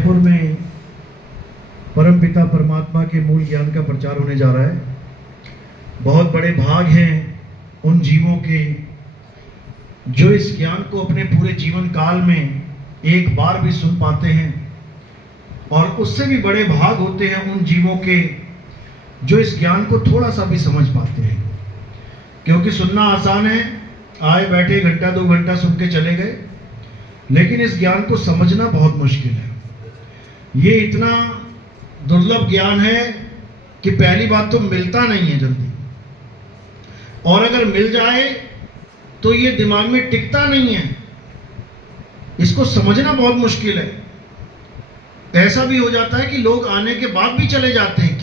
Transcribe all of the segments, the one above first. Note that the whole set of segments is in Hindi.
जयपुर में परमपिता परमात्मा के मूल ज्ञान का प्रचार होने जा रहा है। बहुत बड़े भाग हैं उन जीवों के जो इस ज्ञान को अपने पूरे जीवन काल में एक बार भी सुन पाते हैं, और उससे भी बड़े भाग होते हैं उन जीवों के जो इस ज्ञान को थोड़ा सा भी समझ पाते हैं। क्योंकि सुनना आसान है, आए बैठे घंटा 2 घंटा सुन के चले गए, लेकिन इस ज्ञान को समझना बहुत मुश्किल है। ये इतना दुर्लभ ज्ञान है कि पहली बात तो मिलता नहीं है जल्दी, और अगर मिल जाए तो ये दिमाग में टिकता नहीं है। इसको समझना बहुत मुश्किल है। ऐसा भी हो जाता है कि लोग आने के बाद भी चले जाते हैं।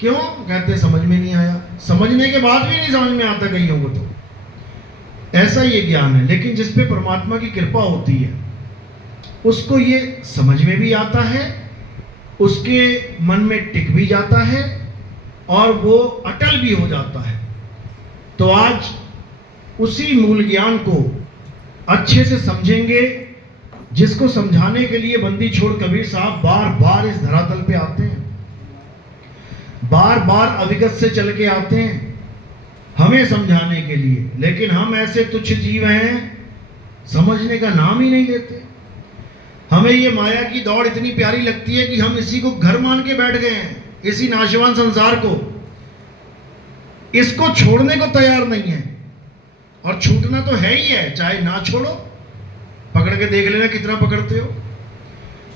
क्यों? कहते हैं समझ में नहीं आया। समझने के बाद भी नहीं समझ में आता कईयों को। तो ऐसा ये ज्ञान है, लेकिन जिस पे परमात्मा की कृपा होती है उसको ये समझ में भी आता है, उसके मन में टिक भी जाता है और वो अटल भी हो जाता है। तो आज उसी मूल ज्ञान को अच्छे से समझेंगे, जिसको समझाने के लिए बंदी छोड़ कबीर साहब बार बार इस धरातल पे आते हैं, बार बार अविगत से चल के आते हैं हमें समझाने के लिए। लेकिन हम ऐसे तुच्छ जीव हैं, समझने का नाम ही नहीं लेते। हमें ये माया की दौड़ इतनी प्यारी लगती है कि हम इसी को घर मान के बैठ गए हैं, इसी नाशवान संसार को। इसको छोड़ने को तैयार नहीं है, और छूटना तो है ही है। चाहे ना छोड़ो, पकड़ के देख लेना कितना पकड़ते हो।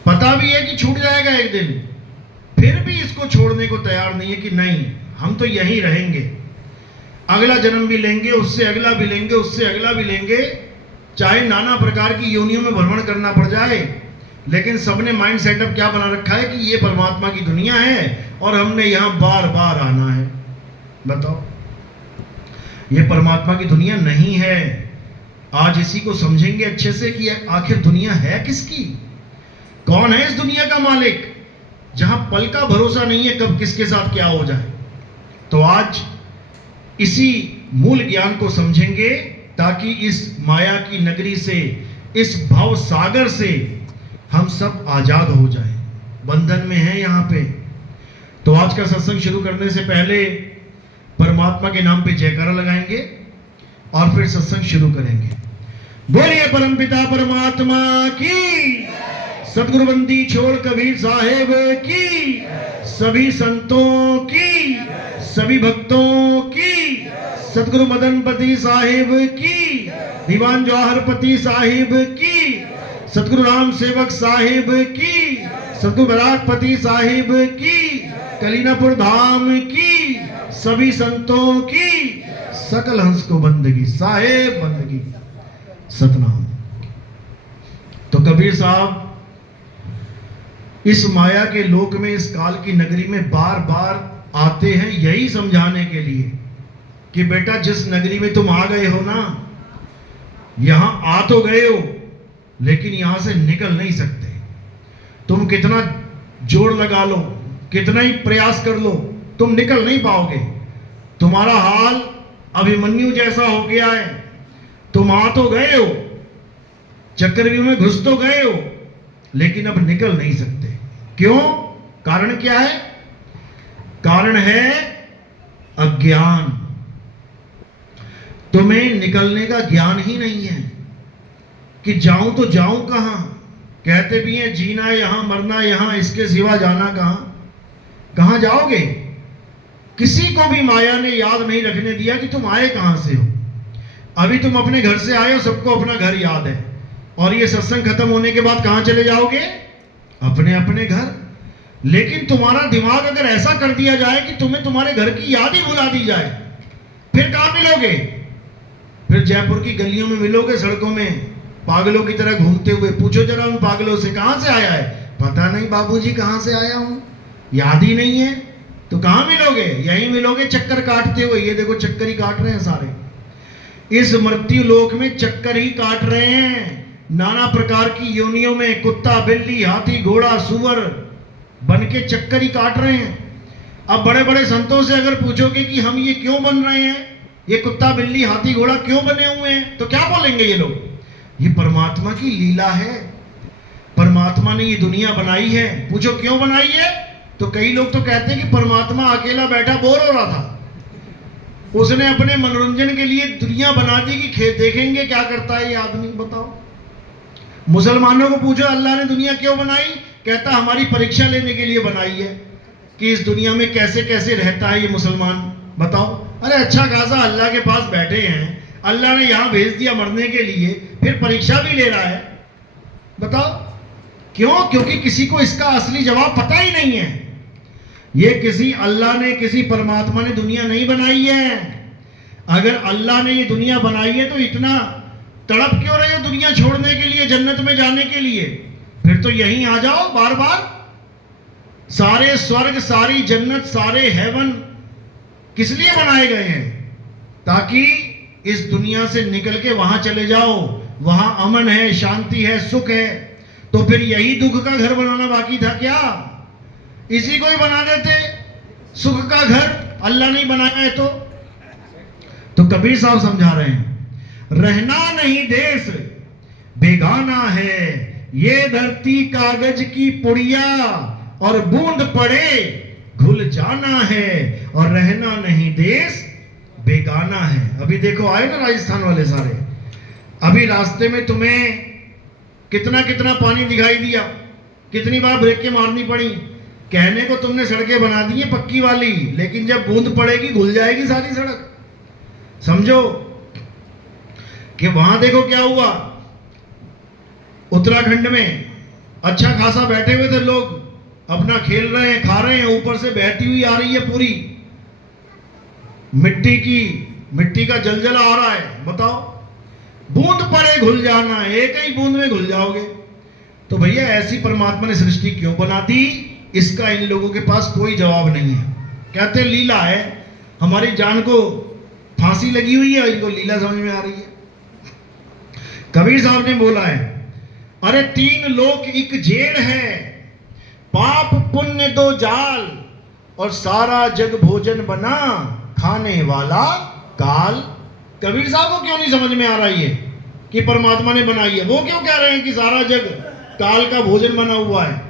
पता भी है कि छूट जाएगा एक दिन, फिर भी इसको छोड़ने को तैयार नहीं है कि नहीं, हम तो यहीं रहेंगे, अगला जन्म भी लेंगे, उससे अगला भी लेंगे, उससे अगला भी लेंगे, चाहे नाना प्रकार की योनियों में भ्रमण करना पड़ जाए। लेकिन सबने माइंड सेटअप क्या बना रखा है कि ये परमात्मा की दुनिया है और हमने यहां बार बार आना है। बताओ, ये परमात्मा की दुनिया नहीं है। आज इसी को समझेंगे अच्छे से कि आखिर दुनिया है किसकी, कौन है इस दुनिया का मालिक, जहां पल का भरोसा नहीं है कब किसके साथ क्या हो जाए। तो आज इसी मूल ज्ञान को समझेंगे ताकि इस माया की नगरी से, इस भव सागर से हम सब आजाद हो जाएं। बंधन में हैं यहां पे। तो आज का सत्संग शुरू करने से पहले परमात्मा के नाम पे जयकारा लगाएंगे और फिर सत्संग शुरू करेंगे। बोलिए परमपिता परमात्मा की, सतगुरु बंदी छोड़ कबीर साहेब की, सभी संतों की, सभी भक्तों की, सतगुरु मदनपति साहिब की, दीवान जवाहरपति साहिब की, सतगुरु राम सेवक साहिब की, सतगुरु बराकपति साहिब की, कलीनापुर धाम की, सभी संतों की, सकल हंस को बंदगी साहेब बंदगी सतनाम। तो कबीर साहब इस माया के लोक में, इस काल की नगरी में बार बार आते हैं यही समझाने के लिए कि बेटा जिस नगरी में तुम आ गए हो ना, यहां आ तो गए हो लेकिन यहां से निकल नहीं सकते। तुम कितना जोर लगा लो, कितना ही प्रयास कर लो, तुम निकल नहीं पाओगे। तुम्हारा हाल अभिमन्यु जैसा हो गया है। तुम आ तो गए हो, चक्रव्यूह में घुस तो गए हो, लेकिन अब निकल नहीं सकते। क्यों? कारण क्या है? कारण है अज्ञान। तुम्हें निकलने का ज्ञान ही नहीं है कि जाऊं तो जाऊं कहां। कहते भी हैं जीना यहां, मरना यहां, इसके सिवा जाना कहां। कहां जाओगे? किसी को भी माया ने याद नहीं रखने दिया कि तुम आए कहां से हो। अभी तुम अपने घर से आए हो, सबको अपना घर याद है, और ये सत्संग खत्म होने के बाद कहां चले जाओगे? अपने अपने घर। लेकिन तुम्हारा दिमाग अगर ऐसा कर दिया जाए कि तुम्हें तुम्हारे घर की याद ही भुला दी जाए, फिर कहां मिलोगे? फिर जयपुर की गलियों में मिलोगे, सड़कों में पागलों की तरह घूमते हुए। पूछो जरा उन पागलों से, कहां से आया है? पता नहीं बाबूजी, कहां से आया हूं, याद ही नहीं है। तो कहां मिलोगे? यहीं मिलोगे चक्कर काटते हुए। ये देखो चक्कर ही काट रहे हैं सारे, इस मृत्यु लोक में चक्कर ही काट रहे हैं। नाना प्रकार की योनियों में कुत्ता, बिल्ली, हाथी, घोड़ा, सुअर बन के चक्कर ही काट रहे हैं। अब बड़े बड़े संतों से अगर पूछोगे कि हम ये क्यों बन रहे हैं, ये कुत्ता, बिल्ली, हाथी, घोड़ा क्यों बने हुए हैं, तो क्या बोलेंगे ये लोग? ये परमात्मा की लीला है। परमात्मा परमात्मा ने ये दुनिया बनाई है। पूछो क्यों बनाई है? तो कई लोग तो कहते हैं कि परमात्मा अकेला बैठा बोर हो रहा था, उसने अपने मनोरंजन के लिए दुनिया बना दी कि खेत देखेंगे क्या करता है ये आदमी। बताओ, मुसलमानों को पूछो अल्लाह ने दुनिया क्यों बनाई, कहता हमारी परीक्षा लेने के लिए बनाई है कि इस दुनिया में कैसे कैसे रहता है ये मुसलमान। बताओ, अरे अच्छा खासा अल्लाह के पास बैठे हैं, अल्लाह ने यहां भेज दिया मरने के लिए, फिर परीक्षा भी ले रहा है। बताओ क्यों? क्योंकि किसी को इसका असली जवाब पता ही नहीं है। ये किसी अल्लाह ने, किसी परमात्मा ने दुनिया नहीं बनाई है। अगर अल्लाह ने ये दुनिया बनाई है तो इतना तड़प क्यों रहे हो दुनिया छोड़ने के लिए, जन्नत में जाने के लिए? फिर तो यहीं आ जाओ बार बार। सारे स्वर्ग, सारी जन्नत, सारे हेवन किस लिए बनाए गए हैं? ताकि इस दुनिया से निकल के वहां चले जाओ, वहां अमन है, शांति है, सुख है। तो फिर यही दुख का घर बनाना बाकी था क्या? इसी को ही बना देते सुख का घर, अल्लाह नहीं बनाया है तो कबीर साहब समझा रहे हैं, रहना नहीं देश बेगाना है, ये धरती कागज की पुड़िया, और बूंद पड़े घुल जाना है, और रहना नहीं देश बेगाना है। अभी देखो आए ना राजस्थान वाले सारे, अभी रास्ते में तुम्हें कितना कितना पानी दिखाई दिया, कितनी बार ब्रेकें मारनी पड़ी। कहने को तुमने सड़कें बना दी है पक्की वाली, लेकिन जब बूंद पड़ेगी घुल जाएगी सारी सड़क। समझो कि वहां देखो क्या हुआ, उत्तराखंड में अच्छा खासा बैठे हुए थे लोग, अपना खेल रहे हैं, खा रहे हैं, ऊपर से बहती हुई आ रही है पूरी मिट्टी का जलजला आ रहा है। बताओ, बूंद पड़े घुल जाना, एक ही बूंद में घुल जाओगे। तो भैया ऐसी परमात्मा ने सृष्टि क्यों बना दी, इसका इन लोगों के पास कोई जवाब नहीं है। कहते हैं लीला है, हमारी जान को फांसी लगी हुई है, इनको लीला समझ में आ रही है। कबीर साहब ने बोला है, अरे तीन लोक एक जेल है, पाप पुण्य दो जाल, और सारा जग भोजन बना, खाने वाला काल। कबीर साहब को क्यों नहीं समझ में आ रही है कि परमात्मा ने बनाई है? वो क्यों कह रहे हैं कि सारा जग काल का भोजन बना हुआ है?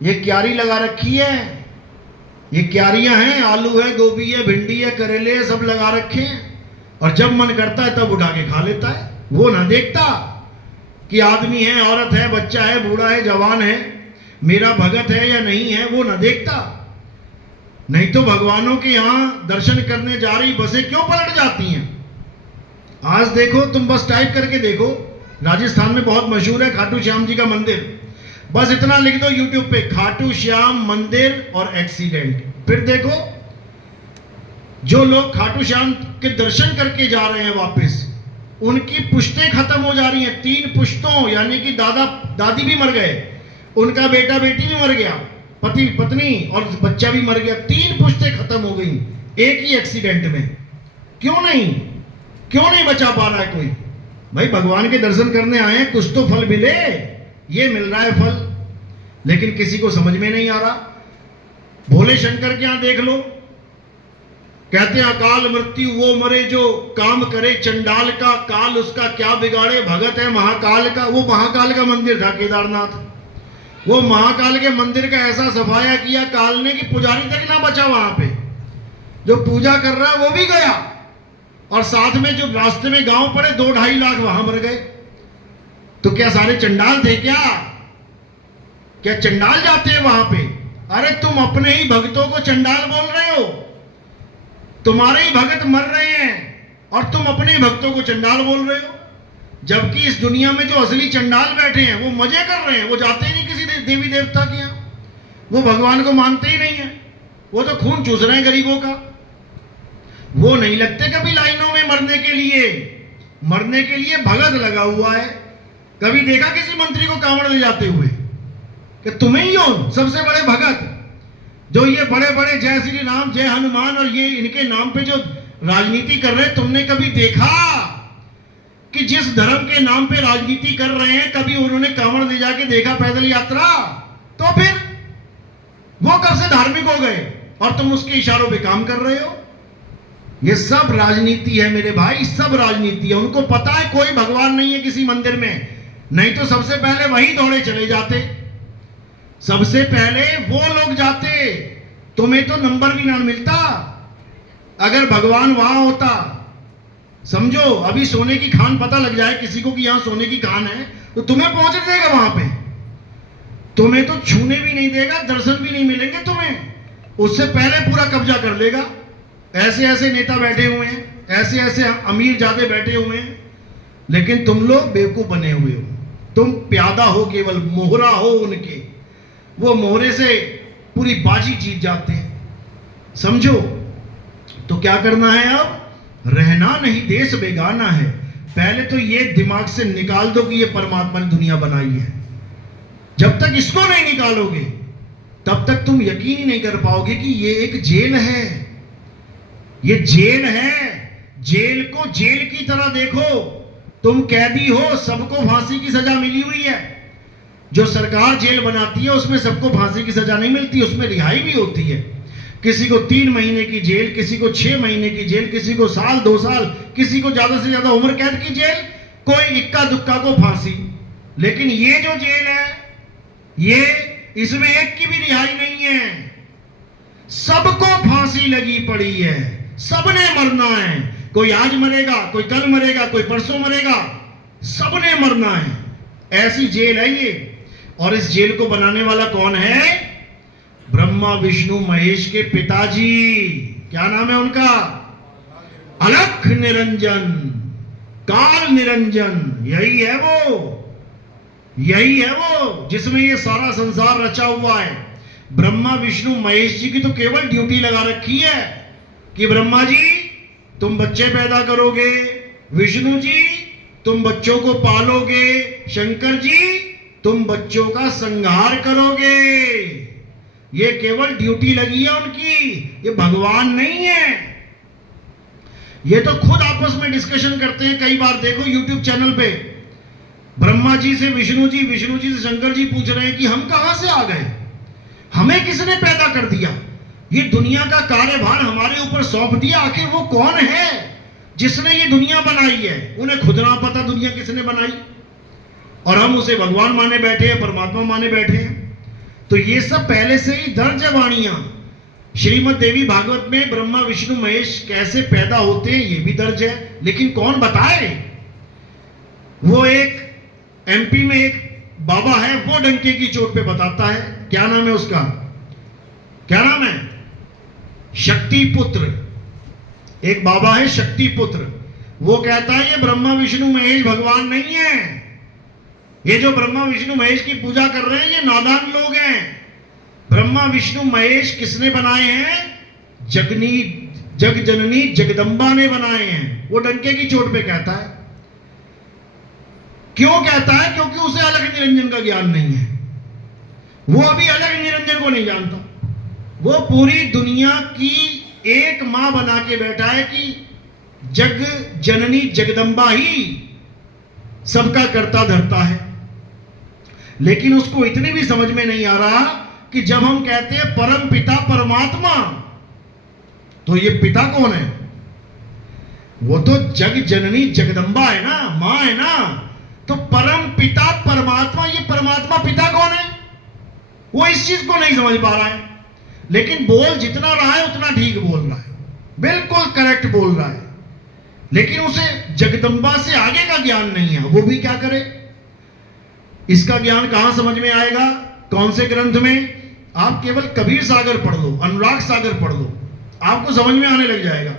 ये क्यारी लगा रखी है, ये क्यारियां हैं, आलू है, गोभी है, भिंडी है, करेले है, सब लगा रखे हैं, और जब मन करता है तब उठा के खा लेता है। वो ना देखता कि आदमी है, औरत है, बच्चा है, बूढ़ा है, जवान है, मेरा भगत है या नहीं है, वो ना देखता। नहीं तो भगवानों के यहां दर्शन करने जा रही बसें क्यों पलट जाती हैं? आज देखो, तुम बस टाइप करके देखो, राजस्थान में बहुत मशहूर है खाटू श्याम जी का मंदिर, बस इतना लिख दो यूट्यूब पे, खाटू श्याम मंदिर और एक्सीडेंट, फिर देखो जो लोग खाटू श्याम के दर्शन करके जा रहे हैं वापस, उनकी पुश्तें खत्म हो जा रही हैं। 3 पुश्तों, यानी कि दादा दादी भी मर गए, उनका बेटा बेटी भी मर गया, पति पत्नी और बच्चा भी मर गया, 3 पुश्तें खत्म हो गई एक ही एक्सीडेंट में। क्यों नहीं बचा पा रहा है कोई? भाई भगवान के दर्शन करने आए हैं, कुछ तो फल मिले, ये मिल रहा है फल, लेकिन किसी को समझ में नहीं आ रहा। भोले शंकर के यहां देख लो, कहते हैं अकाल मृत्यु वो मरे जो काम करे चंडाल का, काल उसका क्या बिगाड़े, भगत है महाकाल का। वो महाकाल का मंदिर था केदारनाथ, वो महाकाल के मंदिर का ऐसा सफाया किया काल ने कि पुजारी तक ना बचा वहां पे, जो पूजा कर रहा है वो भी गया, और साथ में जो रास्ते में गांव पड़े 2-2.5 लाख वहां मर गए। तो क्या सारे चंडाल थे क्या चंडाल जाते हैं वहां पे? अरे तुम अपने ही भक्तों को चंडाल बोल रहे हो, तुम्हारे ही भगत मर रहे हैं और तुम अपने ही भक्तों को चंडाल बोल रहे हो, जबकि इस दुनिया में जो असली चंडाल बैठे हैं वो मजे कर रहे हैं, वो जाते ही नहीं किसी देवी देवता के यहां, वो भगवान को मानते ही नहीं है, वो तो खून चूस रहे हैं गरीबों का। वो नहीं लगते कभी लाइनों में मरने के लिए भगत लगा हुआ है। कभी देखा किसी मंत्री को कांवड़ ले जाते हुए कि तुम्हें ही हो सबसे बड़े भगत, जो ये बड़े बड़े जय श्री राम, जय हनुमान और ये इनके नाम पे जो राजनीति कर रहे हैं, तुमने कभी देखा कि जिस धर्म के नाम पे राजनीति कर रहे हैं कभी उन्होंने कांवड़ ले जाके देखा पैदल यात्रा? तो फिर वो कब से धार्मिक हो गए और तुम उसके इशारों पे काम कर रहे हो? ये सब राजनीति है मेरे भाई, सब राजनीति है। उनको पता है कोई भगवान नहीं है किसी मंदिर में, नहीं तो सबसे पहले वही दौड़े चले जाते। सबसे पहले वो लोग जाते, तुम्हें तो नंबर भी ना मिलता अगर भगवान वहां होता। समझो, अभी सोने की खान पता लग जाए किसी को कि यहां सोने की खान है, तो तुम्हें पहुंच देगा वहां पे, तुम्हें तो छूने भी नहीं देगा, दर्शन भी नहीं मिलेंगे तुम्हें, उससे पहले पूरा कब्जा कर लेगा। ऐसे ऐसे नेता बैठे हुए हैं, ऐसे ऐसे अमीर जादे बैठे हुए हैं, लेकिन तुम लोग बेवकूफ बने हुए हो। तुम प्यादा हो, केवल मोहरा हो उनके, वो मोहरे से पूरी बाजी जीत जाते हैं। समझो, तो क्या करना है अब? रहना नहीं देश बेगाना है। पहले तो ये दिमाग से निकाल दो कि ये परमात्मा ने दुनिया बनाई है। जब तक इसको नहीं निकालोगे तब तक तुम यकीन ही नहीं कर पाओगे कि ये एक जेल है। ये जेल है, जेल को जेल की तरह देखो। तुम कैदी हो, सबको फांसी की सजा मिली हुई है। जो सरकार जेल बनाती है उसमें सबको फांसी की सजा नहीं मिलती, उसमें रिहाई भी होती है। किसी को 3 महीने की जेल, किसी को 6 महीने की जेल, किसी को साल 2 साल, किसी को ज्यादा से ज्यादा उम्र कैद की जेल, कोई इक्का दुक्का को फांसी। लेकिन ये जो जेल है, ये इसमें एक की भी रिहाई नहीं है। सबको फांसी लगी पड़ी है, सबने मरना है। कोई आज मरेगा, कोई कल मरेगा, कोई परसों मरेगा, सबने मरना है। ऐसी जेल है ये। और इस जेल को बनाने वाला कौन है? ब्रह्मा विष्णु महेश के पिताजी। क्या नाम है उनका? अलख निरंजन, काल निरंजन। यही है वो, यही है वो जिसमें ये सारा संसार रचा हुआ है। ब्रह्मा विष्णु महेश जी की तो केवल ड्यूटी लगा रखी है कि ब्रह्मा जी तुम बच्चे पैदा करोगे, विष्णु जी तुम बच्चों को पालोगे, शंकर जी तुम बच्चों का संहार करोगे। ये केवल ड्यूटी लगी है उनकी, ये भगवान नहीं है। ये तो खुद आपस में डिस्कशन करते हैं। कई बार देखो YouTube चैनल पे, ब्रह्मा जी से विष्णु जी, विष्णु जी से शंकर जी पूछ रहे हैं कि हम कहां से आ गए, हमें किसने पैदा कर दिया, ये दुनिया का कार्यभार हमारे ऊपर सौंप दिया। आखिर वो कौन है जिसने ये दुनिया बनाई है? उन्हें खुद ना पता दुनिया किसने बनाई, और हम उसे भगवान माने बैठे हैं, परमात्मा माने बैठे हैं। तो ये सब पहले से ही दर्ज है वाणियां। श्रीमद् देवी भागवत में ब्रह्मा विष्णु महेश कैसे पैदा होते हैं ये भी दर्ज है। लेकिन कौन बताए? वो एक MP में एक बाबा है, वो डंके की चोट पे बताता है। क्या नाम है उसका? क्या नाम है? शक्ति पुत्र। एक बाबा है शक्ति पुत्र, वो कहता है ये ब्रह्मा विष्णु महेश भगवान नहीं है। ये जो ब्रह्मा विष्णु महेश की पूजा कर रहे हैं ये नादान लोग हैं। ब्रह्मा विष्णु महेश किसने बनाए हैं? जग जननी जगदम्बा ने बनाए हैं। वो डंके की चोट पे कहता है। क्यों कहता है? क्योंकि उसे अलग निरंजन का ज्ञान नहीं है। वो अभी अलग निरंजन को नहीं जानता। वो पूरी दुनिया की एक मां बना के बैठा है कि जग जननी जगदम्बा ही सबका करता धरता है। लेकिन उसको इतनी भी समझ में नहीं आ रहा कि जब हम कहते हैं परम पिता परमात्मा, तो ये पिता कौन है? वो तो जग जननी जगदम्बा है ना, मां है ना। तो परम पिता परमात्मा, ये परमात्मा पिता कौन है? वो इस चीज को नहीं समझ पा रहा है। लेकिन बोल जितना रहा है उतना ठीक बोल रहा है, बिल्कुल करेक्ट बोल रहा है। लेकिन उसे जगदम्बा से आगे का ज्ञान नहीं है। वो भी क्या करे? इसका ज्ञान कहां समझ में आएगा? कौन से ग्रंथ में? आप केवल कबीर सागर पढ़ लो, अनुराग सागर पढ़ लो, आपको समझ में आने लग जाएगा।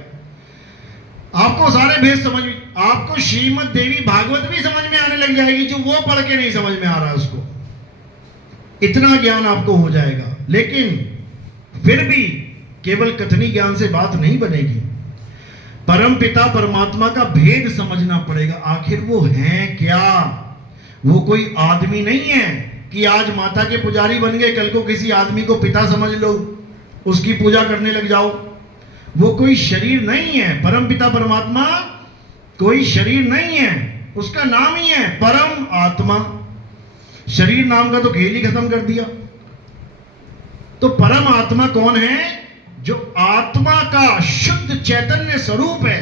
आपको सारे भेद समझ में, आपको श्रीमद् देवी भागवत भी समझ में आने लग जाएगी, जो वो पढ़ के नहीं समझ में आ रहा उसको। इतना ज्ञान आपको हो जाएगा। लेकिन फिर भी केवल कथनी ज्ञान से बात नहीं बनेगी। परम पिता परमात्मा का भेद समझना पड़ेगा। आखिर वो है क्या? वो कोई आदमी नहीं है कि आज माता के पुजारी बन गए, कल को किसी आदमी को पिता समझ लो, उसकी पूजा करने लग जाओ। वो कोई शरीर नहीं है। परम पिता परमात्मा कोई शरीर नहीं है, उसका नाम ही है परम आत्मा। शरीर नाम का तो खेल ही खत्म कर दिया। तो परम आत्मा कौन है? जो आत्मा का शुद्ध चैतन्य स्वरूप है,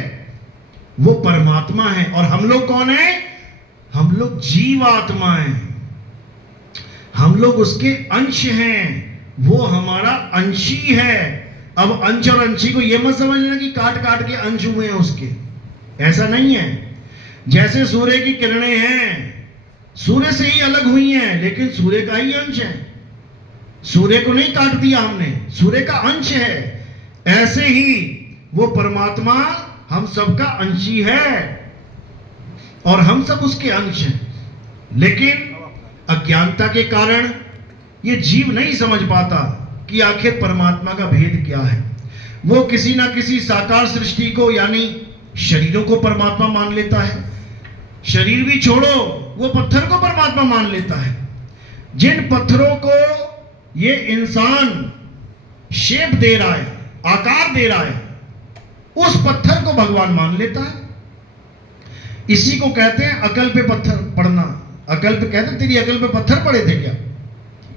वो परमात्मा है। और हम लोग कौन है? हम लोग जीवात्मा हैं। हम हम लोग उसके अंश हैं, वो हमारा अंशी है। अब अंश और अंशी को ये मत समझ लेना कि काट काट के अंश हुए हैं उसके, ऐसा नहीं है। जैसे सूर्य की किरणें हैं, सूर्य से ही अलग हुई हैं, लेकिन सूर्य का ही अंश है, सूर्य को नहीं काट दिया हमने, सूर्य का अंश है। ऐसे ही वो परमात्मा हम सबका अंशी है और हम सब उसके अंश हैं। लेकिन अज्ञानता के कारण ये जीव नहीं समझ पाता कि आखिर परमात्मा का भेद क्या है। वो किसी ना किसी साकार सृष्टि को यानी शरीरों को परमात्मा मान लेता है। शरीर भी छोड़ो, वो पत्थर को परमात्मा मान लेता है। जिन पत्थरों को ये इंसान शेप दे रहा है, आकार दे रहा है, उस पत्थर को भगवान मान लेता है। इसी को कहते हैं अकल पे पत्थर पड़ना। अकल पे कहते, तेरी अकल पे पत्थर पड़े थे क्या?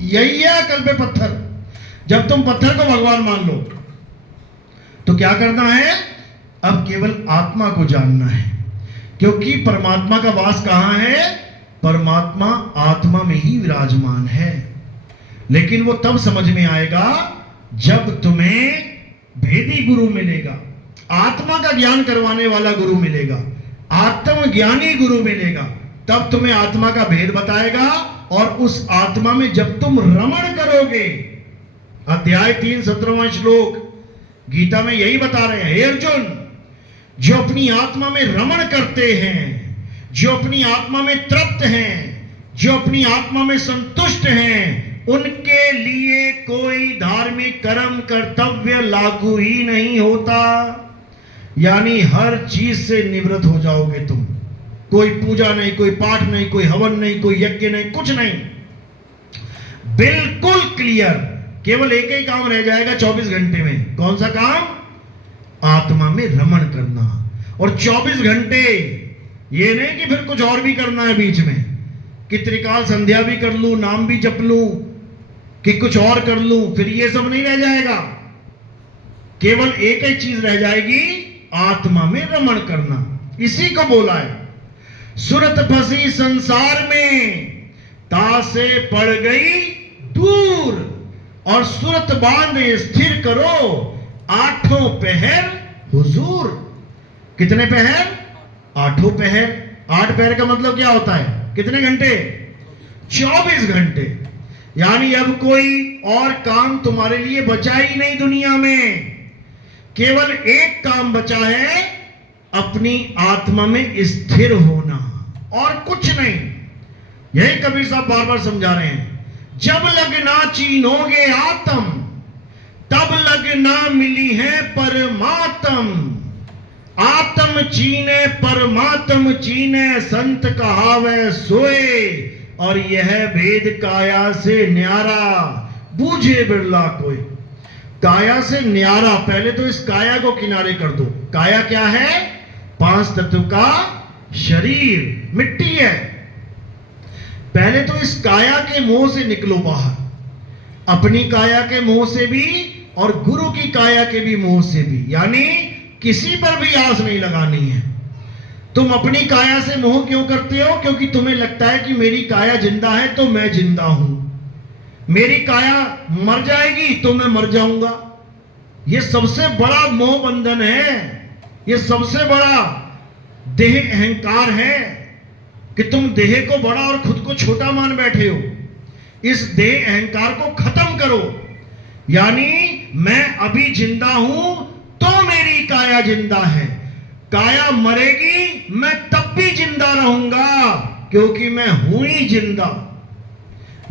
यही है अकल पे पत्थर। जब तुम पत्थर को भगवान मान लो तो क्या करना है? अब केवल आत्मा को जानना है, क्योंकि परमात्मा का वास कहां है? परमात्मा आत्मा में ही विराजमान है। लेकिन वो तब समझ में आएगा जब तुम्हें भेदी गुरु मिलेगा, आत्मा का ज्ञान करवाने वाला गुरु मिलेगा, आत्मज्ञानी गुरु मिलेगा, तब तुम्हें आत्मा का भेद बताएगा। और उस आत्मा में जब तुम रमण करोगे, अध्याय 3 17वां श्लोक गीता में यही बता रहे हैं, हे अर्जुन, जो अपनी आत्मा में रमण करते हैं, जो अपनी आत्मा में तृप्त हैं, जो अपनी आत्मा में संतुष्ट हैं, उनके लिए कोई धार्मिक कर्म कर्तव्य लागू ही नहीं होता। यानी हर चीज से निवृत्त हो जाओगे तुम। कोई पूजा नहीं, कोई पाठ नहीं, कोई हवन नहीं, कोई यज्ञ नहीं, कुछ नहीं, बिल्कुल क्लियर। केवल एक ही काम रह जाएगा 24 घंटे में। कौन सा काम? आत्मा में रमण करना। और 24 घंटे ये नहीं कि फिर कुछ और भी करना है बीच में, कि त्रिकाल संध्या भी कर लूं, नाम भी जप लूं, कि कुछ और कर लूं, फिर ये सब नहीं रह जाएगा। केवल एक ही चीज रह जाएगी, आत्मा में रमण करना। इसी को बोला है, सुरत फंसी संसार में, तासे पड़ गई दूर, और सुरत बांध स्थिर करो, आठों पहर हुजूर। कितने पहर? आठों पहर। 8 पहर का मतलब क्या होता है? कितने घंटे? 24 घंटे। यानी अब कोई और काम तुम्हारे लिए बचा ही नहीं दुनिया में। केवल एक काम बचा है, अपनी आत्मा में स्थिर होना, और कुछ नहीं। यही कबीर साहब बार बार समझा रहे हैं, जब लगना चीनोगे आत्म, तब लगना मिली है परमात्म। आत्म चीने परमात्म चीने, संत कहावे सोए, और यह भेद काया से न्यारा, बूझे बिरला कोई। काया से न्यारा, पहले तो इस काया को किनारे कर दो। काया क्या है? 5 तत्व का शरीर, मिट्टी है। पहले तो इस काया के मोह से निकलो बाहर, अपनी काया के मोह से भी और गुरु की काया के भी मोह से भी। यानी किसी पर भी आस नहीं लगानी है। तुम अपनी काया से मोह क्यों करते हो? क्योंकि तुम्हें लगता है कि मेरी काया जिंदा है तो मैं जिंदा हूं, मेरी काया मर जाएगी तो मैं मर जाऊंगा। यह सबसे बड़ा मोह बंधन है, यह सबसे बड़ा देह अहंकार है कि तुम देह को बड़ा और खुद को छोटा मान बैठे हो। इस देह अहंकार को खत्म करो। यानी मैं अभी जिंदा हूं तो मेरी काया जिंदा है, काया मरेगी मैं तब भी जिंदा रहूंगा, क्योंकि मैं हूं ही जिंदा,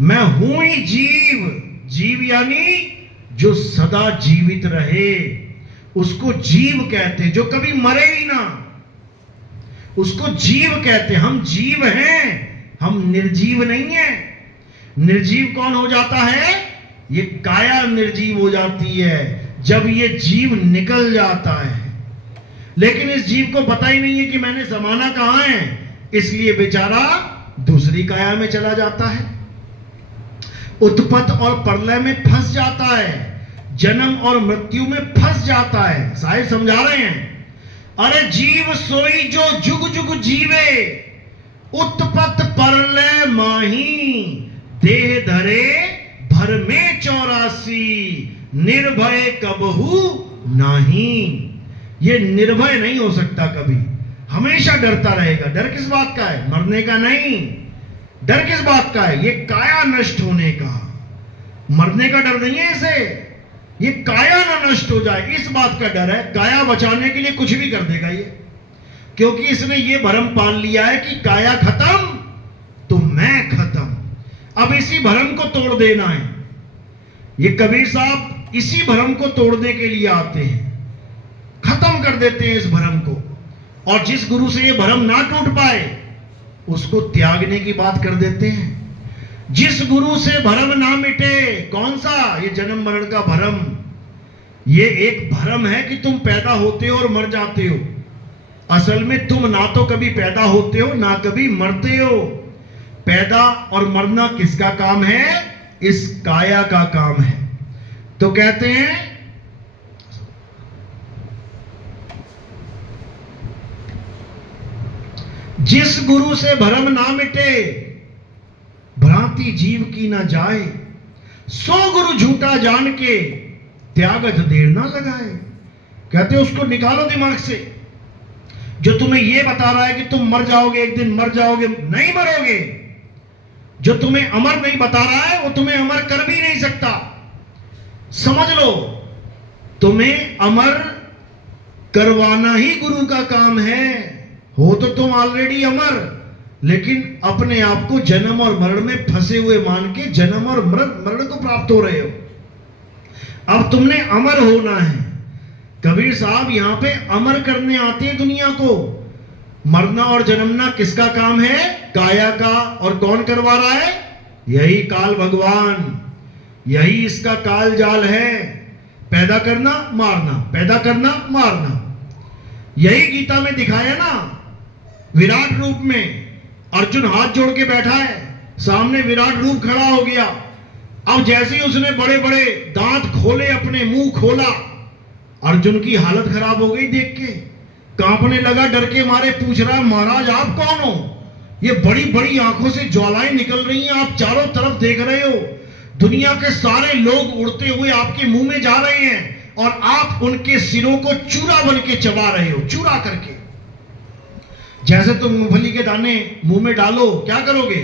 मैं हूं ही जीव। जीव यानी जो सदा जीवित रहे, उसको जीव कहते हैं। जो कभी मरे ही ना, उसको जीव कहते हैं। हम जीव हैं, हम निर्जीव नहीं हैं। निर्जीव कौन हो जाता है? ये काया निर्जीव हो जाती है जब ये जीव निकल जाता है। लेकिन इस जीव को पता ही नहीं है कि मैंने समाना कहां है, इसलिए बेचारा दूसरी काया में चला जाता है, उत्पत्ति और प्रलय में फंस जाता है, जन्म और मृत्यु में फंस जाता है। साहिब समझा रहे हैं, अरे जीव सोई जो जुग जुग जीवे, उत्पत्ति प्रलय माही, देह धरे भर में 84, निर्भय कबहू नहीं। ये निर्भय नहीं हो सकता कभी, हमेशा डरता रहेगा। डर किस बात का है? मरने का नहीं। डर किस बात का है? ये काया नष्ट होने का। मरने का डर नहीं है इसे, ये काया ना नष्ट हो जाए इस बात का डर है। काया बचाने के लिए कुछ भी कर देगा ये, क्योंकि इसने ये भरम पाल लिया है कि काया खत्म तो मैं खत्म। अब इसी भरम को तोड़ देना है। ये कबीर साहब इसी भरम को तोड़ने के लिए आते हैं, खत्म कर देते हैं इस भरम को। और जिस गुरु से ये भरम ना टूट पाए उसको त्यागने की बात कर देते हैं। जिस गुरु से भरम ना मिटे, कौन सा? ये जन्म मरण का भरम। ये एक भरम है कि तुम पैदा होते हो और मर जाते हो। असल में तुम ना तो कभी पैदा होते हो ना कभी मरते हो। पैदा और मरना किसका काम है? इस काया का काम है। तो कहते हैं जिस गुरु से भरम ना मिटे, भ्रांति जीव की ना जाए, सो गुरु झूठा जान के त्यागत देर ना लगाए। कहते हैं उसको निकालो दिमाग से। जो तुम्हें यह बता रहा है कि तुम मर जाओगे, एक दिन मर जाओगे, नहीं मरोगे। जो तुम्हें अमर नहीं बता रहा है वो तुम्हें अमर कर भी नहीं सकता। समझ लो, तुम्हें अमर करवाना ही गुरु का काम है। हो तो तुम ऑलरेडी अमर, लेकिन अपने आप को जन्म और मरण में फंसे हुए मान के जन्म और मरण को प्राप्त हो रहे हो। अब तुमने अमर होना है। कबीर साहब यहां पे अमर करने आते हैं दुनिया को। मरना और जन्मना किसका काम है? काया का। और कौन करवा रहा है? यही काल भगवान। यही इसका काल जाल है। पैदा करना मारना, पैदा करना मारना। यही गीता में दिखाया ना, विराट रूप में अर्जुन हाथ जोड़ के बैठा है, सामने विराट रूप खड़ा हो गया। अब जैसे ही उसने बड़े बड़े दांत खोले, अपने मुंह खोला, अर्जुन की हालत खराब हो गई देख के, कांपने लगा, डर के मारे पूछ रहा, महाराज आप कौन हो? ये बड़ी बड़ी आंखों से ज्वालाएं निकल रही हैं, आप चारों तरफ देख रहे हो, दुनिया के सारे लोग उड़ते हुए आपके मुंह में जा रहे हैं और आप उनके सिरों को चूरा बन के चबा रहे हो, चूरा करके। जैसे तुम मूंगफली के दाने मुंह में डालो, क्या करोगे?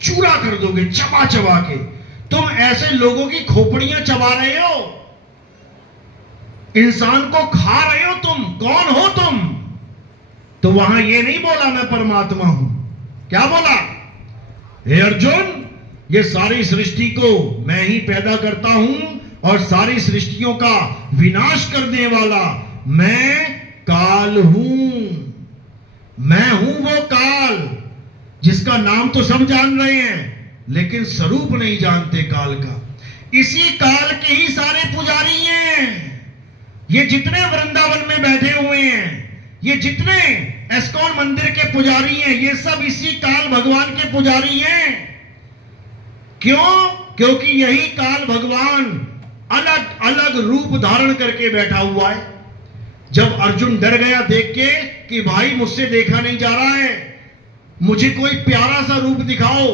चूरा कर दोगे, चबा चबा के। तुम ऐसे लोगों की खोपड़ियां चबा रहे हो, इंसान को खा रहे हो। तुम कौन हो? तुम तो वहां ये नहीं बोला मैं परमात्मा हूं, क्या बोला? हे अर्जुन, ये सारी सृष्टि को मैं ही पैदा करता हूं और सारी सृष्टियों का विनाश करने वाला मैं काल हूं। मैं हूं वो काल जिसका नाम तो सब जान रहे हैं, लेकिन स्वरूप नहीं जानते काल का। इसी काल के ही सारे पुजारी हैं। ये जितने वृंदावन में बैठे हुए हैं, ये जितने एस्कॉन मंदिर के पुजारी हैं, ये सब इसी काल भगवान के पुजारी हैं। क्यों? क्योंकि यही काल भगवान अलग अलग रूप धारण करके बैठा हुआ है। जब अर्जुन डर गया देख के कि भाई मुझसे देखा नहीं जा रहा है, मुझे कोई प्यारा सा रूप दिखाओ,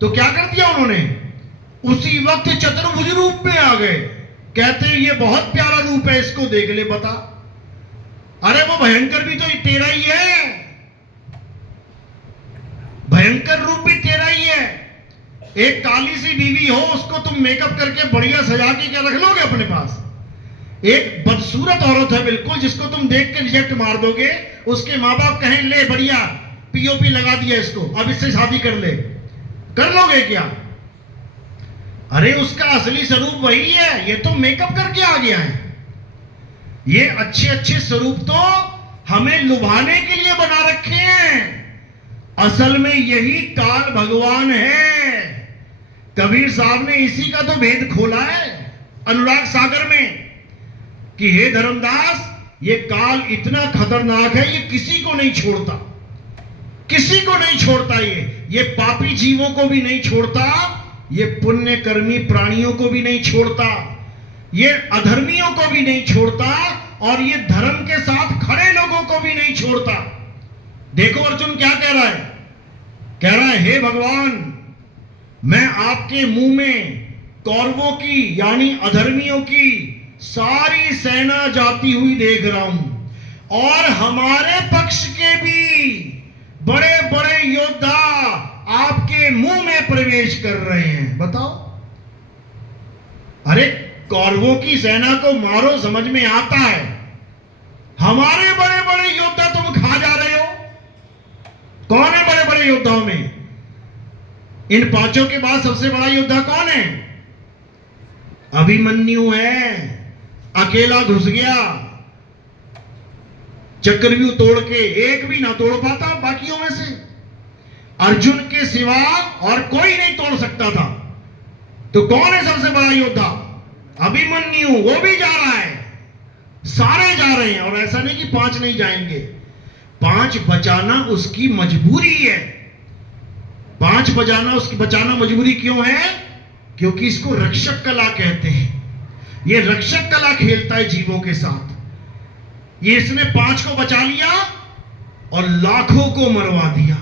तो क्या कर दिया उन्होंने? उसी वक्त चतुर्भुज रूप में आ गए। कहते हैं ये बहुत प्यारा रूप है, इसको देख ले बता। अरे वो भयंकर भी तो तेरा ही है, भयंकर रूप भी तेरा ही है। एक काली सी बीवी हो, उसको तुम मेकअप करके बढ़िया सजा के क्या रख लोगे अपने पास? एक बदसूरत औरत है बिल्कुल, जिसको तुम देख के रिजेक्ट मार दोगे। उसके माँ बाप कहें ले बढ़िया पीओपी लगा दिया इसको, अब इससे शादी कर ले, कर लोगे क्या? अरे उसका असली स्वरूप वही है, ये तो मेकअप करके आ गया है। ये अच्छे अच्छे स्वरूप तो हमें लुभाने के लिए बना रखे हैं, असल में यही काल भगवान है। कबीर साहब ने इसी का तो भेद खोला है अनुराग सागर में कि हे धर्मदास, ये काल इतना खतरनाक है, ये किसी को नहीं छोड़ता, किसी को नहीं छोड़ता। ये पापी जीवों को भी नहीं छोड़ता, ये पुण्य कर्मी प्राणियों को भी नहीं छोड़ता, ये अधर्मियों को भी नहीं छोड़ता, और ये धर्म के साथ खड़े लोगों को भी नहीं छोड़ता। देखो अर्जुन क्या कह रहा है? कह रहा है हे भगवान, मैं आपके मुंह में कौरवों की यानी अधर्मियों की सारी सेना जाती हुई देख रहा हूं और हमारे पक्ष के भी बड़े बड़े योद्धा आपके मुंह में प्रवेश कर रहे हैं। बताओ, अरे कौरवों की सेना को मारो समझ में आता है, हमारे बड़े बड़े योद्धा तुम खा जा रहे हो। कौन है बड़े बड़े योद्धाओं में? इन पांचों के बाद सबसे बड़ा योद्धा कौन है? अभिमन्यु है, अकेला घुस गया, चक्रव्यूह तोड़ के एक भी ना तोड़ पाता बाकियों में से। अर्जुन के सिवा और कोई नहीं तोड़ सकता था। तो कौन है सबसे बड़ा योद्धा? अभिमन्यु। वो भी जा रहा है, सारे जा रहे हैं। और ऐसा नहीं कि 5 नहीं जाएंगे, 5 बचाना उसकी मजबूरी है। 5 बचाना मजबूरी क्यों है? क्योंकि इसको रक्षक कला कहते हैं। ये रक्षक कला खेलता है जीवों के साथ। ये इसने 5 को बचा लिया और लाखों को मरवा दिया।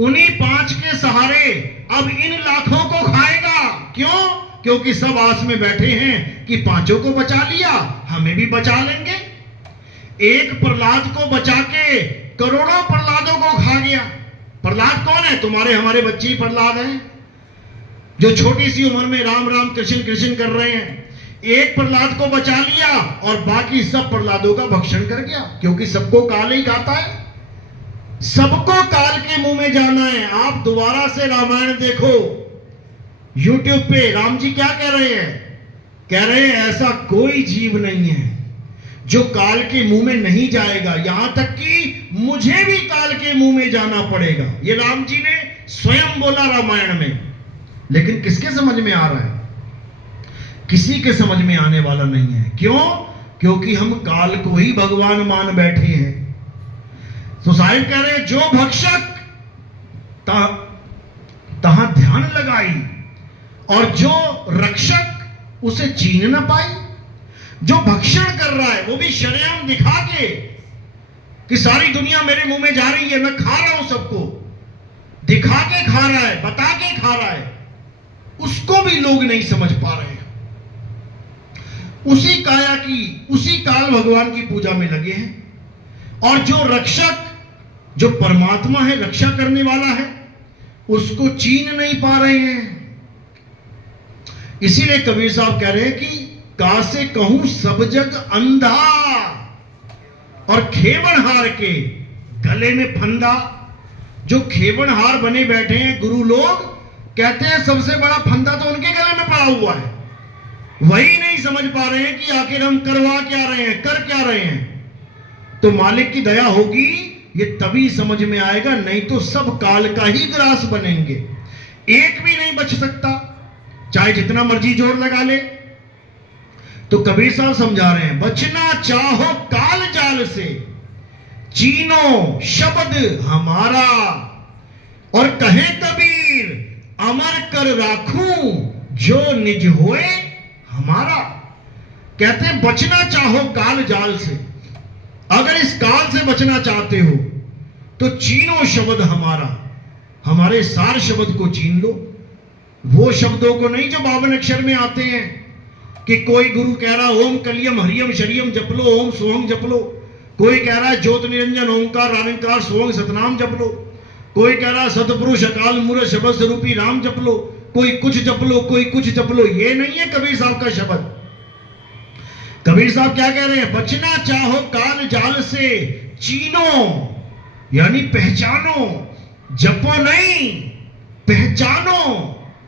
उन्हीं 5 के सहारे अब इन लाखों को खाएगा। क्यों? क्योंकि सब आस में बैठे हैं कि 5 को बचा लिया, हमें भी बचा लेंगे। एक प्रहलाद को बचा के करोड़ों प्रहलादों को खा गया। प्रहलाद कौन है? तुम्हारे हमारे बच्चे ही प्रहलाद हैं, जो छोटी सी उम्र में राम राम कृष्ण कृष्ण कर रहे हैं। एक प्रहलाद को बचा लिया और बाकी सब प्रहलादों का भक्षण कर गया। क्योंकि सबको काल ही खाता है, सबको काल के मुंह में जाना है। आप दोबारा से रामायण देखो YouTube पे, राम जी क्या कह रहे हैं? कह रहे हैं ऐसा कोई जीव नहीं है जो काल के मुंह में नहीं जाएगा, यहां तक कि मुझे भी काल के मुंह में जाना पड़ेगा। ये राम जी ने स्वयं बोला रामायण में। लेकिन किसके समझ में आ रहा है? किसी के समझ में आने वाला नहीं है। क्यों? क्योंकि हम काल को ही भगवान मान बैठे हैं। तो साहिब कह रहे हैं जो भक्षक तहां ध्यान लगाई और जो रक्षक उसे चीन न पाई। जो भक्षण कर रहा है वो भी शरेआम दिखा के कि सारी दुनिया मेरे मुंह में जा रही है, मैं खा रहा हूं सबको, दिखा के खा रहा है, बता के खा रहा है, उसको भी लोग नहीं समझ पा रहे हैं। उसी काया की, उसी काल भगवान की पूजा में लगे हैं। और जो रक्षक, जो परमात्मा है, रक्षा करने वाला है, उसको चीन नहीं पा रहे हैं। इसीलिए कबीर साहब कह रहे हैं कि का से कहूं सब जग अंधा और खेवनहार के गले में फंदा। जो खेवनहार बने बैठे हैं गुरु लोग, कहते हैं सबसे बड़ा फंदा तो उनके गले में पड़ा हुआ है। वही नहीं समझ पा रहे हैं कि आखिर हम करवा क्या रहे हैं, कर क्या रहे हैं। तो मालिक की दया होगी, ये तभी समझ में आएगा, नहीं तो सब काल का ही ग्रास बनेंगे। एक भी नहीं बच सकता, चाहे जितना मर्जी जोर लगा ले। तो कबीर साहब समझा रहे हैं, बचना चाहो काल जाल से, चीनो शब्द हमारा। और कहे कबीर, अमर कर राखूं जो निज होए हमारा। कहते हैं बचना चाहो काल जाल से, अगर इस काल से बचना चाहते हो तो चीनो शब्द हमारा, हमारे सार शब्द को चीन लो। वो शब्दों को नहीं जो 52 अक्षर में आते हैं कि कोई गुरु कह रहा ओम कलियम हरियम शरियम जप लो, ओम सोहम जप लो। कोई कह रहा है ज्योत निरंजन ओंकार रानिकार सोहंग सतनाम जप लो। कोई कह रहा है सतपुरुष अकाल मूरत शब्द स्वरूपी राम जप लो। कोई कुछ जप लो, कोई कुछ जप लो। ये नहीं है कबीर साहब का शब्द। कबीर साहब क्या कह रहे हैं? बचना चाहो काल जाल से, चीनो यानी पहचानो, जपो नहीं, पहचानो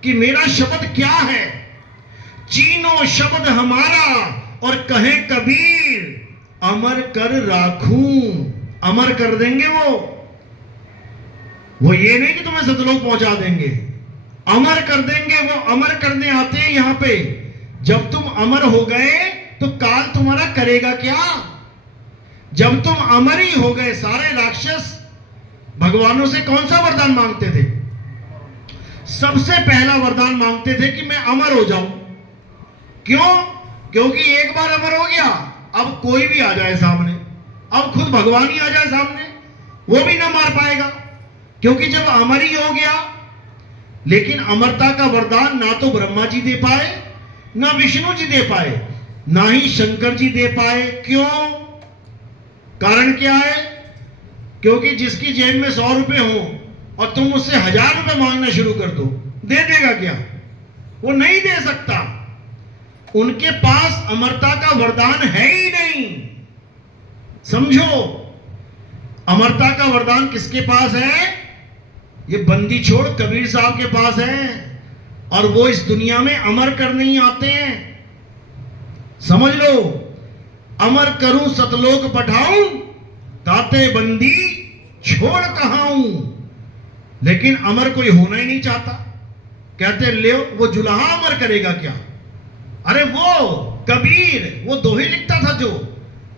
कि मेरा शब्द क्या है। चीनो शब्द हमारा और कहे कबीर, अमर कर राखूं। अमर कर देंगे वो ये नहीं कि तुम्हें सतलोक पहुंचा देंगे, अमर कर देंगे। वो अमर करने आते हैं यहां पे। जब तुम अमर हो गए तो काल तुम्हारा करेगा क्या? जब तुम अमर ही हो गए, सारे राक्षस भगवानों से कौन सा वरदान मांगते थे? सबसे पहला वरदान मांगते थे कि मैं अमर हो जाऊं। क्यों? क्योंकि एक बार अमर हो गया, अब कोई भी आ जाए सामने, अब खुद भगवान ही आ जाए सामने, वो भी ना मार पाएगा। क्योंकि जब अमर ही हो गया लेकिन अमरता का वरदान ना तो ब्रह्मा जी दे पाए, ना विष्णु जी दे पाए, ना ही शंकर जी दे पाए। क्यों? कारण क्या है? क्योंकि जिसकी जेब में 100 रुपए हो और तुम उससे 1000 रुपए मांगना शुरू कर दो, दे देगा क्या? वो नहीं दे सकता। उनके पास अमरता का वरदान है ही नहीं। समझो, अमरता का वरदान किसके पास है? ये बंदी छोड़ कबीर साहब के पास है, और वो इस दुनिया में अमर करने ही आते हैं। समझ लो, अमर करूं सतलोक पठाऊं, ताते बंदी छोड़ कहाऊं। लेकिन अमर कोई होना ही नहीं चाहता। कहते ले वो जुलाहा अमर करेगा क्या? अरे वो कबीर, वो दोहे लिखता था जो,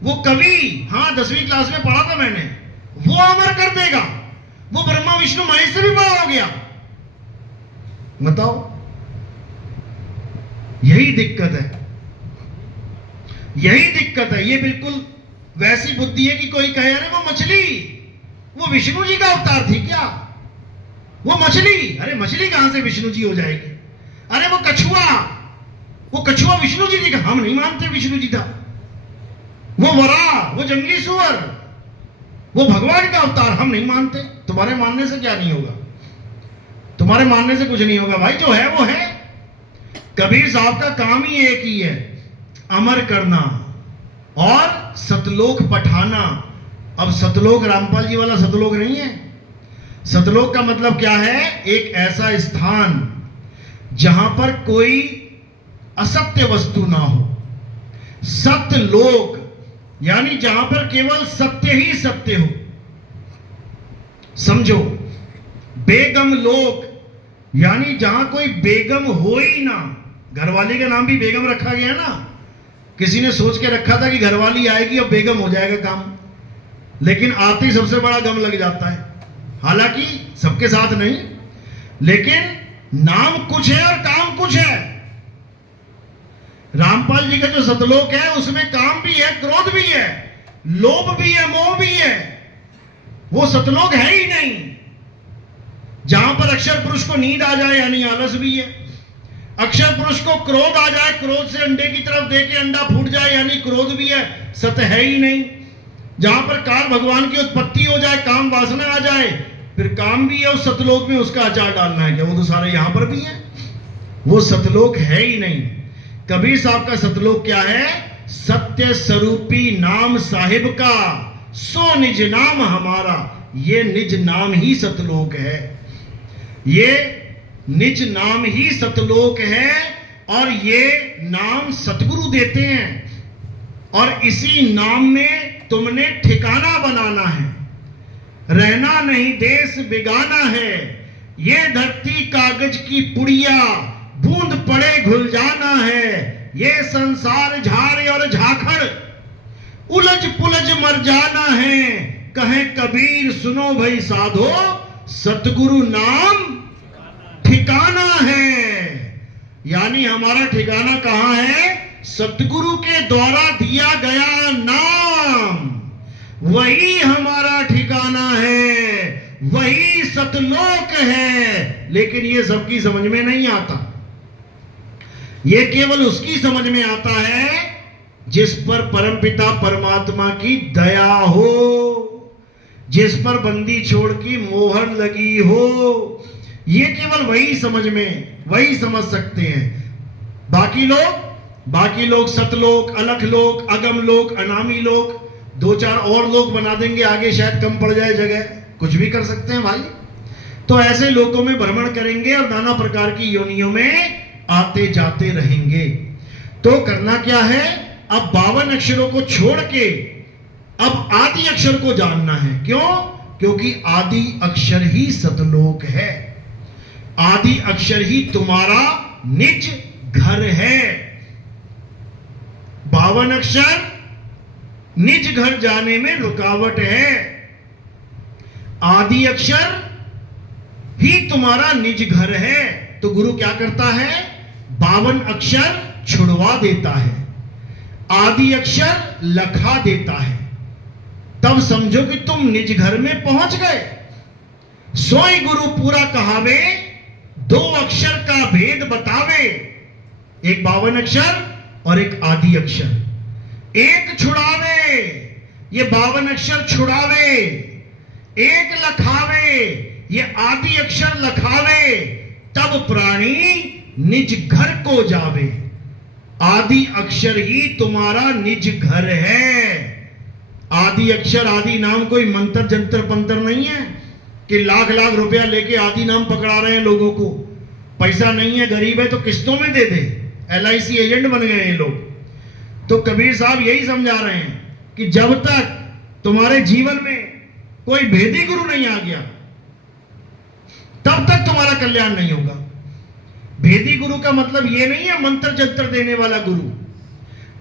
वो कवि, हाँ 10वीं क्लास में पढ़ा था मैंने, वो अमर कर देगा। वो ब्रह्मा विष्णु महेश से भी बड़ा हो गया। बताओ, यही दिक्कत है, यही दिक्कत है। ये बिल्कुल वैसी बुद्धि है कि कोई कहे अरे वो मछली, वो विष्णु जी का अवतार थी क्या? वो मछली, अरे मछली कहां से विष्णु जी हो जाएगी? अरे वो कछुआ विष्णु जी थी। हम नहीं मानते विष्णु जी था। वो वरा, वो जंगली सुअर, वो भगवान का अवतार, हम नहीं मानते। तुम्हारे मानने से क्या नहीं होगा? तुम्हारे मानने से कुछ नहीं होगा भाई, जो है वो है। कबीर साहब का काम ही एक ही है, अमर करना और सतलोक पठाना। अब सतलोक रामपाल जी वाला सतलोक नहीं है। सतलोक का मतलब क्या है? एक ऐसा स्थान जहां पर कोई असत्य वस्तु ना हो। सतलोक यानी जहां पर केवल सत्य ही सत्य हो। समझो, बेगम लोक यानी जहां कोई बेगम हो ही ना। घरवाली का नाम भी बेगम रखा गया ना। किसी ने सोच के रखा था कि घरवाली आएगी और बेगम हो जाएगा काम, लेकिन आते ही सबसे बड़ा गम लग जाता है। हालांकि सबके साथ नहीं, लेकिन नाम कुछ है और काम कुछ है। रामपाल जी का जो सतलोक है उसमें काम भी है, क्रोध भी है, लोभ भी है, मोह भी है। वो सतलोक है ही नहीं। जहां पर अक्षर पुरुष को नींद आ जाए यानी आलस भी है। अक्षर पुरुष को क्रोध आ जाए, क्रोध से अंडे की तरफ देके अंडा फूट जाए यानी क्रोध भी है, सत है ही नहीं। जहां पर काल भगवान की उत्पत्ति हो जाए, काम वासना आ जाए, फिर काम भी है उस सतलोक में, उसका अचार डालना है क्या? वो तो सारे यहां पर भी है। वो सतलोक है ही नहीं। कबीर साहब का सतलोक क्या है? सत्य स्वरूपी नाम साहिब का, सो निज नाम हमारा। ये निज नाम ही सतलोक है। ये निज नाम ही सतलोक है, और ये नाम सतगुरु देते हैं। और इसी नाम में तुमने ठिकाना बनाना है। रहना नहीं देश बेगाना है। ये धरती कागज की पुड़िया, बूंद पड़े घुल जाना है। ये संसार झाड़ और झाखड़, उलझ पुलझ मर जाना है। कहे कबीर सुनो भाई साधो, सतगुरु नाम ठिकाना है। यानी हमारा ठिकाना कहां है? सतगुरु के द्वारा दिया गया नाम, वही हमारा ठिकाना है, वही सतलोक है। लेकिन ये सबकी समझ में नहीं आता। ये केवल उसकी समझ में आता है जिस पर परमपिता परमात्मा की दया हो, जिस पर बंदी छोड़ की मोहर लगी हो। ये केवल वही समझ में, वही समझ सकते हैं। बाकी लोग सतलोक, अलख लोक, अगम लोक, अनामी लोक, 2-4 और लोग बना देंगे आगे, शायद कम पड़ जाए जगह, कुछ भी कर सकते हैं भाई। तो ऐसे लोकों में भ्रमण करेंगे और नाना प्रकार की योनियों में आते जाते रहेंगे। तो करना क्या है? अब 52 अक्षरों को छोड़ के अब आदि अक्षर को जानना है। क्यों? क्योंकि आदि अक्षर ही सतलोक है। आदि अक्षर ही तुम्हारा निज घर है। 52 अक्षर निज घर जाने में रुकावट है। आदि अक्षर ही तुम्हारा निज घर है। तो गुरु क्या करता है? 52 अक्षर छुड़वा देता है, आदि अक्षर लखा देता है। तब समझो कि तुम निज घर में पहुंच गए। सोई गुरु पूरा कहावे, दो अक्षर का भेद बतावे, एक 52 अक्षर और एक आदि अक्षर। एक छुड़ावे, ये 52 अक्षर छुड़ावे, एक लखावे, ये आदि अक्षर लखावे, तब प्राणी निज घर को जावे। आदि अक्षर ही तुम्हारा निज घर है। आदि अक्षर आदि नाम कोई मंत्र जंतर पंतर नहीं है कि लाख लाख रुपया लेके आदि नाम पकड़ा रहे हैं लोगों को। पैसा नहीं है, गरीब है तो किस्तों में दे दे। LIC एजेंट बन गए हैं लोग। तो कबीर साहब यही समझा रहे हैं कि जब तक तुम्हारे जीवन में कोई भेदी गुरु नहीं आ गया, तब तक तुम्हारा कल्याण नहीं होगा। भेदी गुरु का मतलब यह नहीं है मंत्र जंत्र देने वाला गुरु।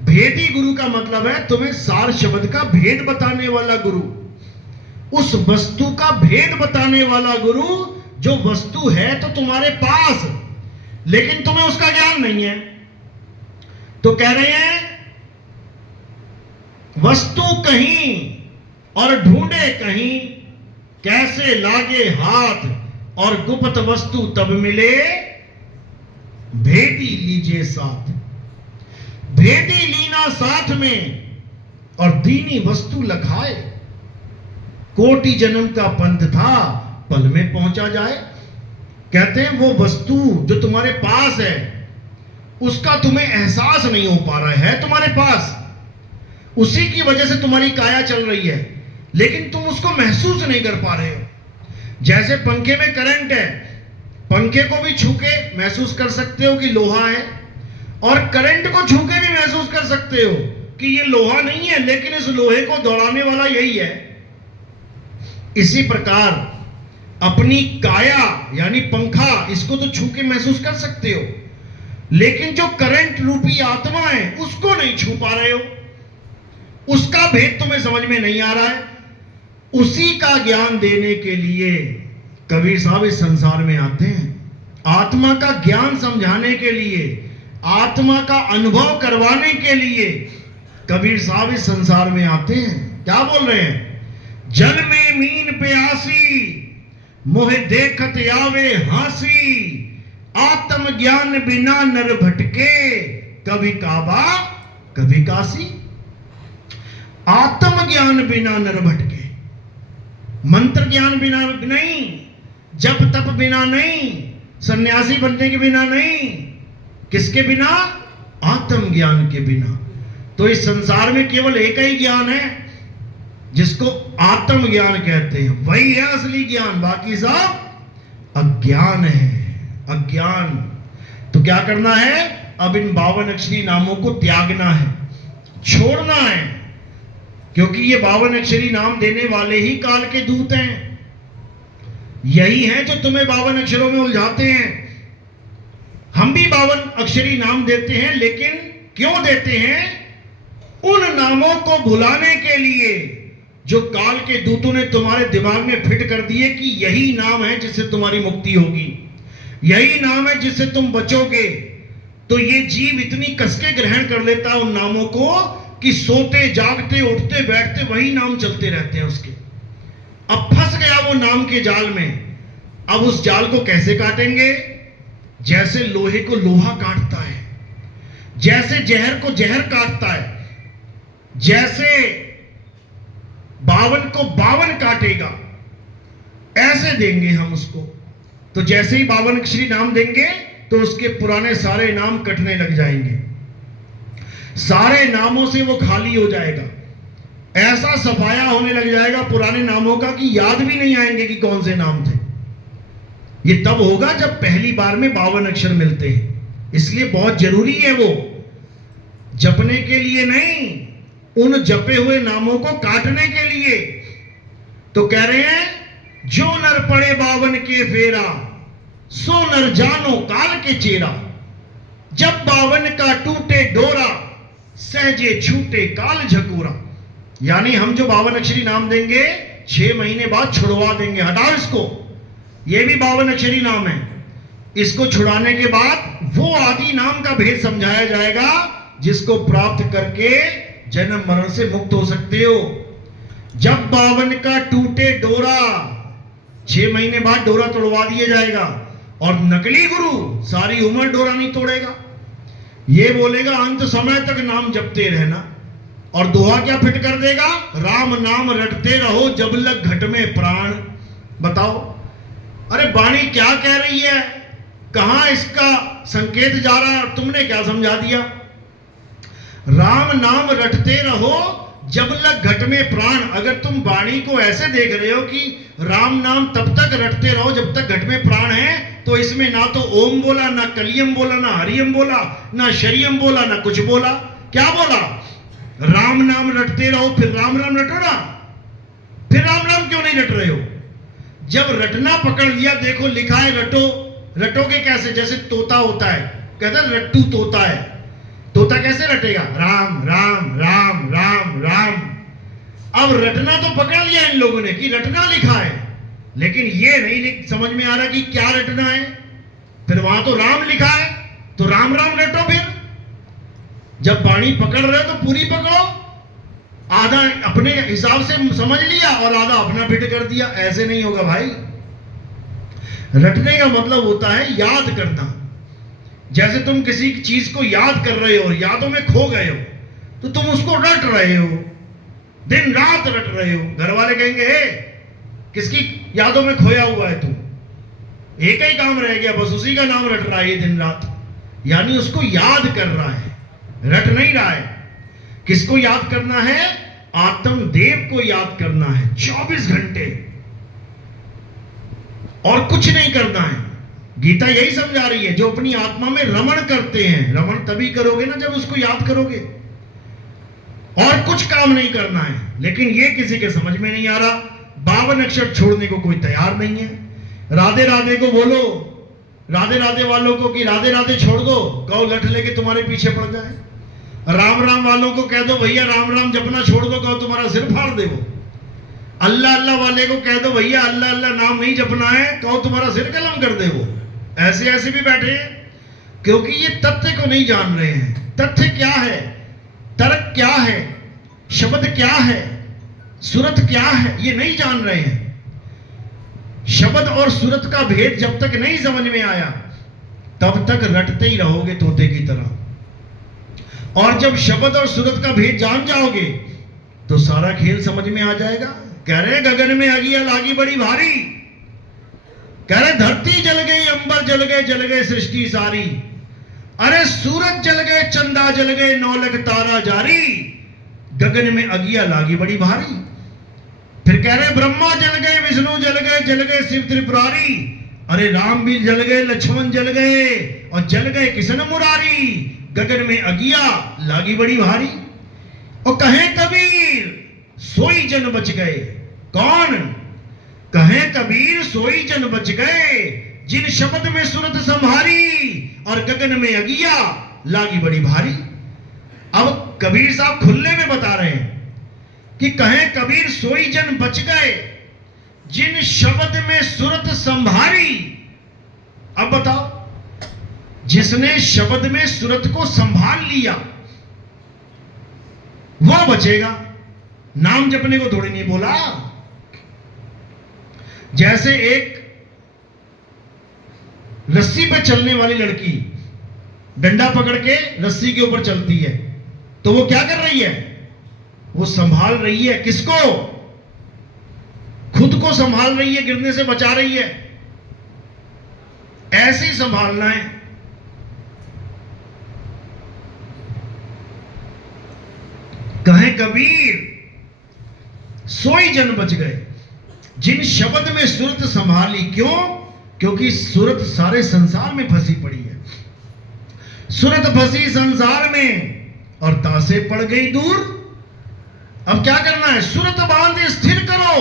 भेदी गुरु का मतलब है तुम्हें सार शब्द का भेद बताने वाला गुरु, उस वस्तु का भेद बताने वाला गुरु जो वस्तु है तो तुम्हारे पास, लेकिन तुम्हें उसका ज्ञान नहीं है। तो कह रहे हैं वस्तु कहीं और ढूंढे कहीं, कैसे लागे हाथ और गुप्त वस्तु तब मिले, भेदी लीजिए साथ। भेदी लीना साथ में और दीनी वस्तु लखाए। कोटि जन्म का पंथ था पल में पहुंचा जाए। कहते हैं वो वस्तु जो तुम्हारे पास है उसका तुम्हें एहसास नहीं हो पा रहा है तुम्हारे पास, उसी की वजह से तुम्हारी काया चल रही है, लेकिन तुम उसको महसूस नहीं कर पा रहे हो। जैसे पंखे में करंट है, पंखे को भी छू के महसूस कर सकते हो कि लोहा है, और करंट को छू के भी महसूस कर सकते हो कि ये लोहा नहीं है, लेकिन इस लोहे को दौड़ाने वाला यही है। इसी प्रकार अपनी काया यानी पंखा, इसको तो छू के महसूस कर सकते हो, लेकिन जो करंट रूपी आत्मा है उसको नहीं छू पा रहे हो, उसका भेद तुम्हें समझ में नहीं आ रहा है। उसी का ज्ञान देने के लिए कबीर साहब इस संसार में आते हैं। आत्मा का ज्ञान समझाने के लिए, आत्मा का अनुभव करवाने के लिए कबीर साहब इस संसार में आते हैं। क्या बोल रहे हैं? जल में मीन प्यासी, मोहे देखत आवे हासी, आत्म ज्ञान बिना नर भटके, कभी काबा कभी काशी। आत्म ज्ञान बिना नर भटके, मंत्र ज्ञान बिना नहीं, जप तप बिना नहीं, सन्यासी बनने के बिना नहीं, किसके बिना? आत्म ज्ञान के बिना। तो इस संसार में केवल एक ही ज्ञान है जिसको आत्म ज्ञान कहते हैं, वही है असली ज्ञान, बाकी सब अज्ञान है। अज्ञान। तो क्या करना है? अब इन 52 अक्षरी नामों को त्यागना है, छोड़ना है, क्योंकि ये 52 अक्षरी नाम देने वाले ही काल के दूत हैं। यही हैं जो तुम्हें 52 अक्षरों में उलझाते हैं। हम भी 52 अक्षरी नाम देते हैं, लेकिन क्यों देते हैं? उन नामों को भुलाने के लिए जो काल के दूतों ने तुम्हारे दिमाग में फिट कर दिए कि यही नाम है जिससे तुम्हारी मुक्ति होगी, यही नाम है जिससे तुम बचोगे। तो ये जीव इतनी कसके ग्रहण कर लेता है उन नामों को कि सोते जागते उठते बैठते वही नाम चलते रहते हैं उसके। अब फंस गया वो नाम के जाल में। अब उस जाल को कैसे काटेंगे? जैसे लोहे को लोहा काटता है, जैसे जहर को जहर काटता है, जैसे 52 को 52 काटेगा, ऐसे देंगे हम उसको। तो जैसे ही 52 अक्षरी नाम देंगे तो उसके पुराने सारे नाम कटने लग जाएंगे, सारे नामों से वो खाली हो जाएगा। ऐसा सफाया होने लग जाएगा पुराने नामों का कि याद भी नहीं आएंगे कि कौन से नाम थे। ये तब होगा जब पहली बार में 52 अक्षर मिलते हैं। इसलिए बहुत जरूरी है वो, जपने के लिए नहीं, उन जपे हुए नामों को काटने के लिए। तो कह रहे हैं जो नर पड़े 52 के फेरा, सो नर जानो काल के चेरा। जब 52 का टूटे डोरा, सहजे छूटे काल झकोरा। यानी हम जो 52 अक्षरी नाम देंगे 6 महीने बाद छुड़वा देंगे। हटाओ इसको, ये भी 52 अक्षरी नाम है। इसको छुड़ाने के बाद वो आदि नाम का भेद समझाया जाएगा जिसको प्राप्त करके जन्म मरण से मुक्त हो सकते हो। जब 52 का टूटे डोरा, 6 महीने बाद डोरा तोड़वा दिया जाएगा और नकली गुरु सारी उम्र डोरा नहीं तोड़ेगा। ये बोलेगा अंत समय तक नाम जपते रहना, और दोहा क्या फिट कर देगा, राम नाम रटते रहो जब लग घट में प्राण। बताओ, अरे वाणी क्या कह रही है, कहां इसका संकेत जा रहा है, तुमने क्या समझा दिया। राम नाम रटते रहो जब लग घट में प्राण। अगर तुम वाणी को ऐसे देख रहे हो कि राम नाम तब तक रटते रहो जब तक घट में प्राण है, तो इसमें ना तो ओम बोला, ना कलियम बोला, ना हरियम बोला, ना शरियम बोला, ना कुछ बोला। क्या बोला, राम नाम रटते रहो, फिर राम राम रटो ना। फिर राम राम क्यों नहीं रट रहे हो? जब रटना पकड़ लिया, देखो लिखा है रटो, रटोगे कैसे? जैसे तोता होता है, कहता है रट्टू तोता है, तोता कैसे रटेगा, राम राम राम राम राम। अब रटना तो पकड़ लिया इन लोगों ने कि रटना लिखा है, लेकिन ये नहीं समझ में आ रहा कि क्या रटना है। फिर वहां तो राम लिखा है, तो राम राम रटो। फिर जब वाणी पकड़ रहे हो तो पूरी पकड़ो, आधा अपने हिसाब से समझ लिया और आधा अपना फिट कर दिया। ऐसे नहीं होगा भाई। रटने का मतलब होता है याद करना। जैसे तुम किसी चीज को याद कर रहे हो और यादों में खो गए हो, तो तुम उसको रट रहे हो, दिन रात रट रहे हो। घर वाले कहेंगे किसकी यादों में खोया हुआ है तू, एक ही काम रह गया बस, उसी का नाम रट रहा है ये दिन रात। यानी उसको याद कर रहा है, रट नहीं रहा है। किसको याद करना है? आत्मदेव को याद करना है 24 घंटे, और कुछ नहीं करना है। गीता यही समझा रही है, जो अपनी आत्मा में रमण करते हैं, रमण तभी करोगे ना जब उसको याद करोगे, और कुछ काम नहीं करना है। लेकिन ये किसी के समझ में नहीं आ रहा। 52 अक्षर छोड़ने को कोई तैयार नहीं है। राधे राधे को बोलो, राधे राधे वालों को कि राधे राधे छोड़ दो, कहो लठ लेके तुम्हारे पीछे पड़ जाए। राम राम वालों को कह दो भैया राम राम जपना छोड़ दो, कहो तुम्हारा सिर फाड़ दे वो। अल्लाह अल्लाह वाले को कह दो भैया अल्लाह अल्लाह नाम नहीं जपना है, कहो तुम्हारा सिर कलम कर दे वो। ऐसे ऐसे भी बैठे हैं, क्योंकि ये तथ्य को नहीं जान रहे हैं। तथ्य क्या है, तर्क क्या है, शब्द क्या है, सूरत क्या है, ये नहीं जान रहे हैं। शब्द और सूरत का भेद जब तक नहीं समझ में आया, तब तक रटते ही रहोगे तोते की तरह। और जब शब्द और सूरत का भेद जान जाओगे, तो सारा खेल समझ में आ जाएगा। कह रहे गगन में अगिया लागी बड़ी भारी, कह रहे धरती जल गई, अंबर जल गए सृष्टि सारी। अरे सूरज जल गए, चंदा जल गए, नौलख तारा जारी, गगन में अगिया लागी बड़ी भारी। फिर कह रहे ब्रह्मा जल गए, विष्णु जल गए शिव त्रिपुरारी। अरे राम भी जल गए, लक्ष्मण जल गए, और जल गए किशन मुरारी, गगन में अगिया लागी बड़ी भारी। और कहे कबीर सोई जन बच गए। कौन? कहे कबीर सोई जन बच गए, जिन शब्द में सूरत संभारी, और गगन में अगिया लागी बड़ी भारी। अब कबीर साहब खुले में बता रहे हैं कि कहे कबीर सोई जन बच गए, जिन शब्द में सूरत संभारी। अब बताओ, जिसने शब्द में सूरत को संभाल लिया वो बचेगा। नाम जपने को थोड़ी नहीं बोला। जैसे एक रस्सी पे चलने वाली लड़की डंडा पकड़ के रस्सी के ऊपर चलती है, तो वो क्या कर रही है? वो संभाल रही है। किसको? खुद को संभाल रही है, गिरने से बचा रही है। ऐसे ही संभालना है। कहे कबीर सोई जन बच गए, जिन शब्द में सूरत संभाली। क्यों? क्योंकि सूरत सारे संसार में फंसी पड़ी है। सूरत फंसी संसार में और तासे पड़ गई दूर। अब क्या करना है? सूरत बांध स्थिर करो,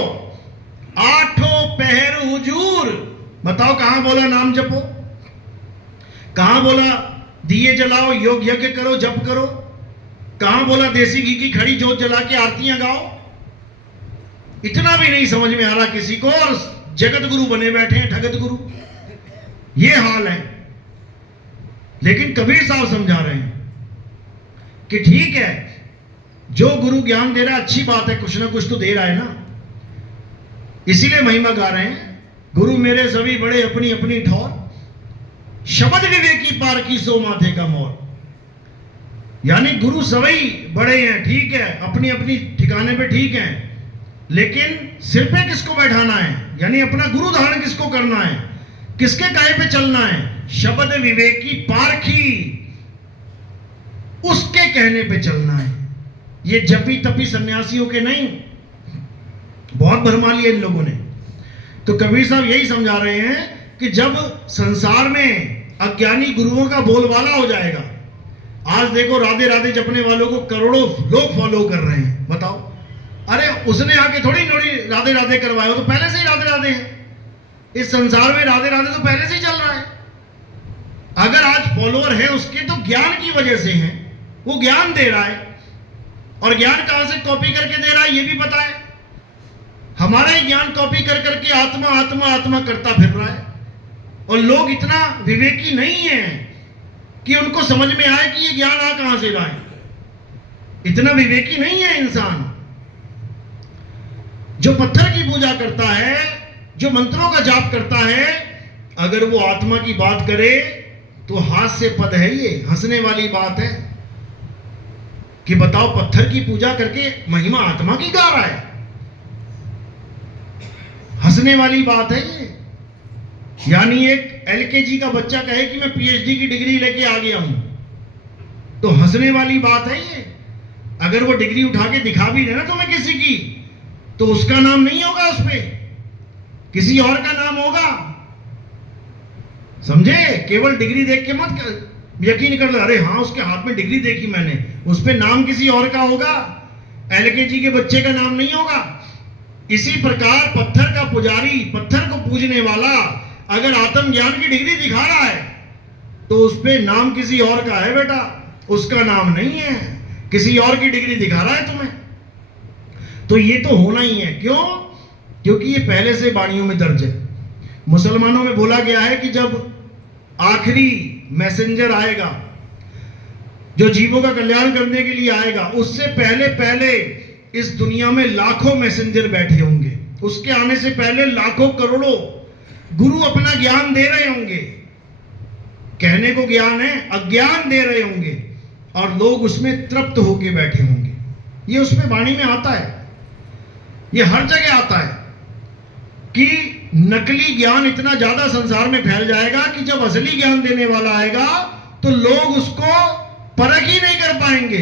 आठों पहर हुजूर। बताओ कहां बोला नाम जपो, कहां बोला दिए जलाओ, योग यज्ञ करो, जप करो, कहां बोला देसी घी की खड़ी जोत जला के आरतियां गाओ। इतना भी नहीं समझ में आ रहा किसी को, और जगत गुरु बने बैठे हैं, ठगत गुरु। ये हाल है। लेकिन कबीर साहब समझा रहे हैं कि ठीक है, जो गुरु ज्ञान दे रहा है अच्छी बात है, कुछ ना कुछ तो दे रहा है ना, इसीलिए महिमा गा रहे हैं। गुरु मेरे सभी बड़े अपनी अपनी ठौर, शब्द विवेकी पार की सो माथे का मोर। यानी गुरु सवई बड़े हैं, ठीक है, अपनी अपनी ठिकाने पे ठीक हैं, लेकिन सिर पे किसको बैठाना है, यानी अपना गुरु धारण किसको करना है, किसके काहे पे चलना है, शब्द विवेकी पारखी, उसके कहने पे चलना है। ये जपी तपी सन्यासियों के नहीं। बहुत भरमा लिया इन लोगों ने। तो कबीर साहब यही समझा रहे हैं कि जब संसार में अज्ञानी गुरुओं का बोलबाला हो जाएगा, आज देखो राधे राधे जपने वालों को करोड़ों लोग फॉलो कर रहे हैं, बताओ। अरे उसने आके थोड़ी राधे राधे करवाया, तो पहले से ही राधे राधे है। इस संसार में राधे राधे तो पहले से ही चल रहा है। अगर आज फॉलोअर है उसके, तो ज्ञान की वजह से है, वो ज्ञान दे रहा है, और ज्ञान कहां से कॉपी करके दे रहा है ये भी पता है। हमारा ही ज्ञान कॉपी कर करके आत्मा आत्मा आत्मा करता फिर रहा है, और लोग इतना विवेकी नहीं है कि उनको समझ में आए कि ये ज्ञान आ कहां से रहा है। इतना विवेकी नहीं है इंसान। जो पत्थर की पूजा करता है, जो मंत्रों का जाप करता है, अगर वो आत्मा की बात करे तो हास्य पद है, ये हंसने वाली बात है कि बताओ पत्थर की पूजा करके महिमा आत्मा की गा रहा है, हंसने वाली बात है ये। यानी एक एलकेजी का बच्चा कहे कि मैं पीएचडी की डिग्री लेके आ गया हूं, तो हंसने वाली बात है ये। अगर वो डिग्री उठा के दिखा भी देना तुम्हें किसी की, तो उसका नाम नहीं होगा, उस पे किसी और का नाम होगा, समझे। केवल डिग्री देख के मत यकीन कर लो, अरे हाँ उसके हाथ में डिग्री देखी मैंने, उस पे नाम किसी और का होगा, एलकेजी के बच्चे का नाम नहीं होगा। इसी प्रकार पत्थर का पुजारी, पत्थर को पूजने वाला अगर आत्मज्ञान की डिग्री दिखा रहा है, तो उस पे नाम किसी और का है बेटा, उसका नाम नहीं है, किसी और की डिग्री दिखा रहा है तुम्हें। तो ये तो होना ही है। क्यों? क्योंकि ये पहले से वाणियों में दर्ज है। मुसलमानों में बोला गया है कि जब आखिरी मैसेंजर आएगा, जो जीवों का कल्याण करने के लिए आएगा, उससे पहले पहले इस दुनिया में लाखों मैसेंजर बैठे होंगे। उसके आने से पहले लाखों करोड़ों गुरु अपना ज्ञान दे रहे होंगे। कहने को ज्ञान है, अज्ञान दे रहे होंगे, और लोग उसमें तृप्त होके बैठे होंगे। ये उसमें वाणी में आता है, ये हर जगह आता है कि नकली ज्ञान इतना ज्यादा संसार में फैल जाएगा कि जब असली ज्ञान देने वाला आएगा तो लोग उसको परख ही नहीं कर पाएंगे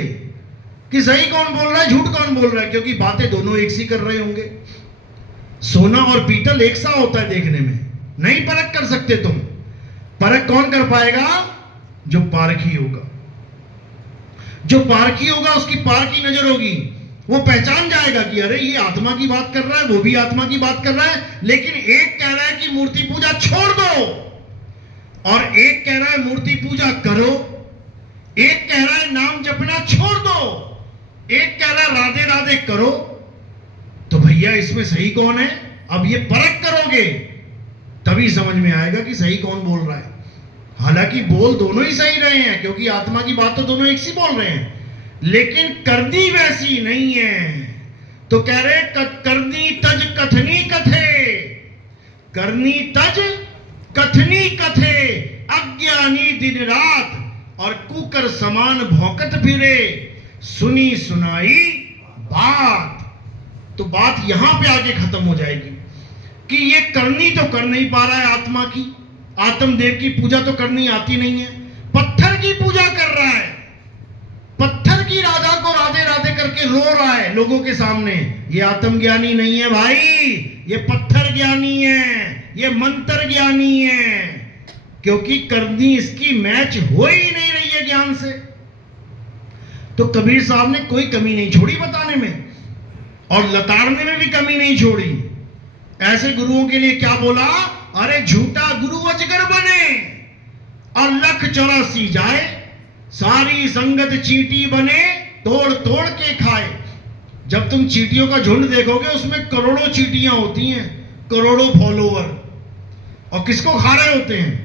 कि सही कौन बोल रहा है, झूठ कौन बोल रहा है, क्योंकि बातें दोनों एक सी कर रहे होंगे। सोना और पीतल एक सा होता है देखने में, नहीं परख कर सकते तुम। परख कौन कर पाएगा? जो पारखी होगा। जो पारखी होगा उसकी पार की नजर होगी, वो पहचान जाएगा कि अरे ये आत्मा की बात कर रहा है, वो भी आत्मा की बात कर रहा है, लेकिन एक कह रहा है कि मूर्ति पूजा छोड़ दो, और एक कह रहा है मूर्ति पूजा करो। एक कह रहा है नाम जपना छोड़ दो, एक कह रहा है राधे राधे करो। तो भैया इसमें सही कौन है? अब ये परख करोगे तभी समझ में आएगा कि सही कौन बोल रहा है। हालांकि बोल दोनों ही सही रहे हैं, क्योंकि आत्मा की बात तो दोनों एक सी बोल रहे हैं, लेकिन करनी वैसी नहीं है। तो कह रहे करनी तज कथनी कथे, करनी तज कथनी कथे, अज्ञानी दिन रात और कुकर समान भौंकत फिरे, सुनी सुनाई बात। तो बात यहां पे आके खत्म हो जाएगी कि ये करनी तो कर नहीं पा रहा है आत्मा की, आत्मदेव की पूजा तो करनी आती नहीं है, पत्थर की पूजा कर रहा है, पत्थर की राधा को राधे राधे करके रो रहा है लोगों के सामने। ये आत्मज्ञानी नहीं है भाई, ये पत्थर ज्ञानी है, ये मंत्र ज्ञानी है, क्योंकि करनी इसकी मैच हो ही नहीं रही है ज्ञान से। तो कबीर साहब ने कोई कमी नहीं छोड़ी बताने में, और लताड़ने में भी कमी नहीं छोड़ी। ऐसे गुरुओं के लिए क्या बोला? अरे झूठा गुरु अजगर बने और लख 84 जाए, सारी संगत चींटी बने, तोड़ तोड़ के खाए। जब तुम चींटियों का झुंड देखोगे उसमें करोड़ों चींटियां होती हैं, करोड़ों फॉलोवर, और किसको खा रहे होते हैं?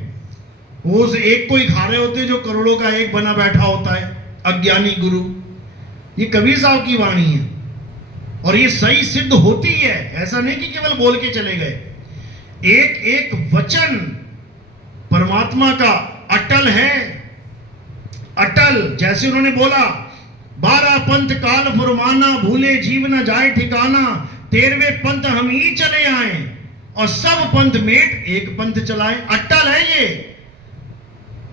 वो उस एक को ही खा रहे होते हैं जो करोड़ों का एक बना बैठा होता है, अज्ञानी गुरु। ये कबीर साहब की वाणी है, और ये सही सिद्ध होती है। ऐसा नहीं कि केवल बोल के चले गए, एक एक वचन परमात्मा का अटल है, अटल। जैसे उन्होंने बोला 12 पंथ काल फुरमाना, भूले जीव न जाए ठिकाना, 13वें पंथ हम ही चले आए और सब पंथ मेट एक पंथ चलाए। अटल है ये।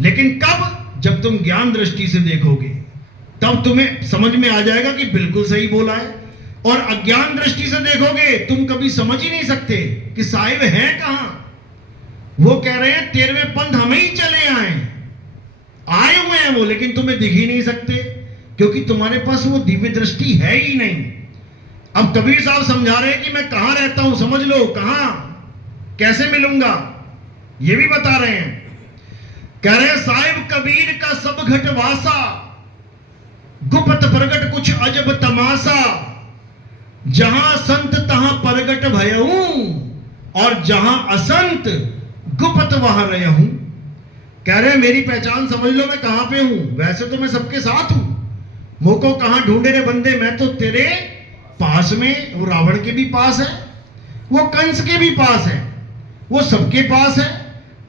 लेकिन कब? जब तुम ज्ञान दृष्टि से देखोगे तब तुम्हें समझ में आ जाएगा कि बिल्कुल सही बोला है। और अज्ञान दृष्टि से देखोगे तुम कभी समझ ही नहीं सकते कि साहिब है कहां। वो कह रहे हैं 13वें पंथ हम ही चले आए हुए हैं वो, लेकिन तुम्हें दिख ही नहीं सकते क्योंकि तुम्हारे पास वो दिव्य दृष्टि है ही नहीं। अब कबीर साहब समझा रहे हैं कि मैं कहां रहता हूं, समझ लो कहां, कैसे मिलूंगा, ये भी बता रहे हैं। कह रहे साहिब कबीर का सब घट वासा, गुप्त प्रगट कुछ अजब तमाशा, जहां संत तहां प्रगट भयहूं और जहां असंत गुप्त वहां रहूं। कह रहे मेरी पहचान समझ लो, मैं कहां पे हूं। वैसे तो मैं सबके साथ हूं, मोको कहां ढूंढे रे बंदे, मैं तो तेरे पास में। वो रावण के भी पास है, वो कंस के भी पास है, वो सबके पास है।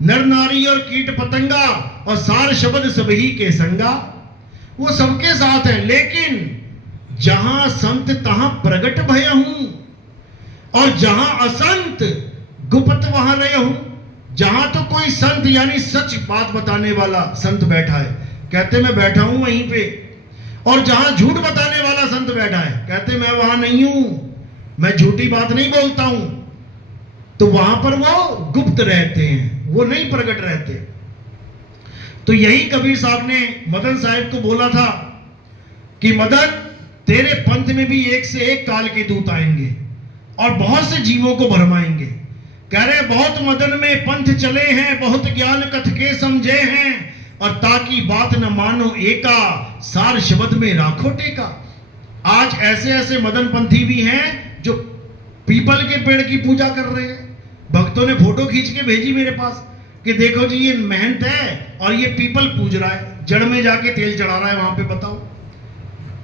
नर नारी और कीट पतंगा और सार शब्द सभी के संगा, वो सबके साथ है। लेकिन जहां संत तहां प्रगट भयहूं और जहां असंत गुप्त वहां रहूं। जहां तो कोई संत यानी सच बात बताने वाला संत बैठा है, कहते मैं बैठा हूं वहीं पे। और जहां झूठ बताने वाला संत बैठा है, कहते मैं वहां नहीं हूं, मैं झूठी बात नहीं बोलता हूं। तो वहां पर वो गुप्त रहते हैं, वो नहीं प्रकट रहते। तो यही कबीर साहब ने मदन साहब को बोला था कि मदन तेरे पंथ में भी एक से एक काल के दूत आएंगे और बहुत से जीवों को भरमाएंगे। कह रहे बहुत मदन में पंथ चले हैं, बहुत ज्ञान कथ के समझे हैं, और ताकि बात न मानो एका, सार शब्द में राखो टेका। आज ऐसे ऐसे मदन पंथी भी हैं जो पीपल के पेड़ की पूजा कर रहे हैं। भक्तों ने फोटो खींच के भेजी मेरे पास कि देखो जी ये महंत है और ये पीपल पूज रहा है, जड़ में जाके तेल चढ़ा रहा है वहां पे। बताओ,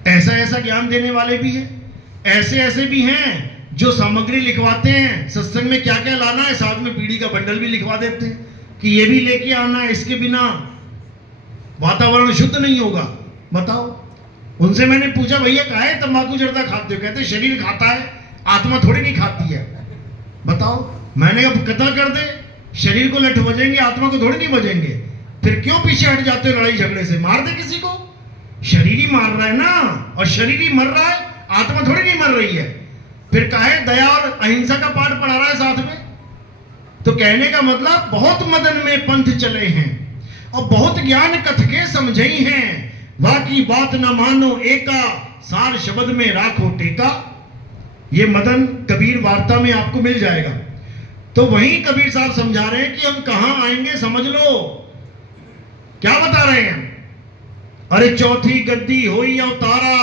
ऐसा ऐसा ज्ञान देने वाले भी हैं। ऐसे ऐसे भी हैं जो सामग्री लिखवाते हैं, सत्संग में क्या क्या लाना है, साथ में बीड़ी का बंडल भी लिखवा देते हैं कि ये भी लेके आना है, इसके बिना वातावरण शुद्ध नहीं होगा। बताओ, उनसे मैंने पूछा भैया काहे तंबाकू जर्दा खाते हो? कहते शरीर खाता है, आत्मा थोड़ी नहीं खाती है। बताओ, मैंने कहा कत्ल कर दे, शरीर को लठ बजेंगे, आत्मा को थोड़ी नहीं बजेंगे। फिर क्यों पीछे हट जाते हो लड़ाई झगड़े से? मार दे किसी को, शरीर ही मार रहा है ना, और शरीर ही मर रहा है, आत्मा थोड़ी नहीं मर रही है। फिर काहे दया और अहिंसा का पाठ पढ़ा रहा है साथ में? तो कहने का मतलब बहुत मदन में पंथ चले हैं और बहुत ज्ञान कथ के समझे हैं, बाकी बात न मानो एका, सार शब्द में राखो टेका। ये मदन कबीर वार्ता में आपको मिल जाएगा। तो वहीं कबीर साहब समझा रहे हैं कि हम कहां आएंगे, समझ लो। क्या बता रहे हैं? अरे चौथी गद्दी होई अवतारा,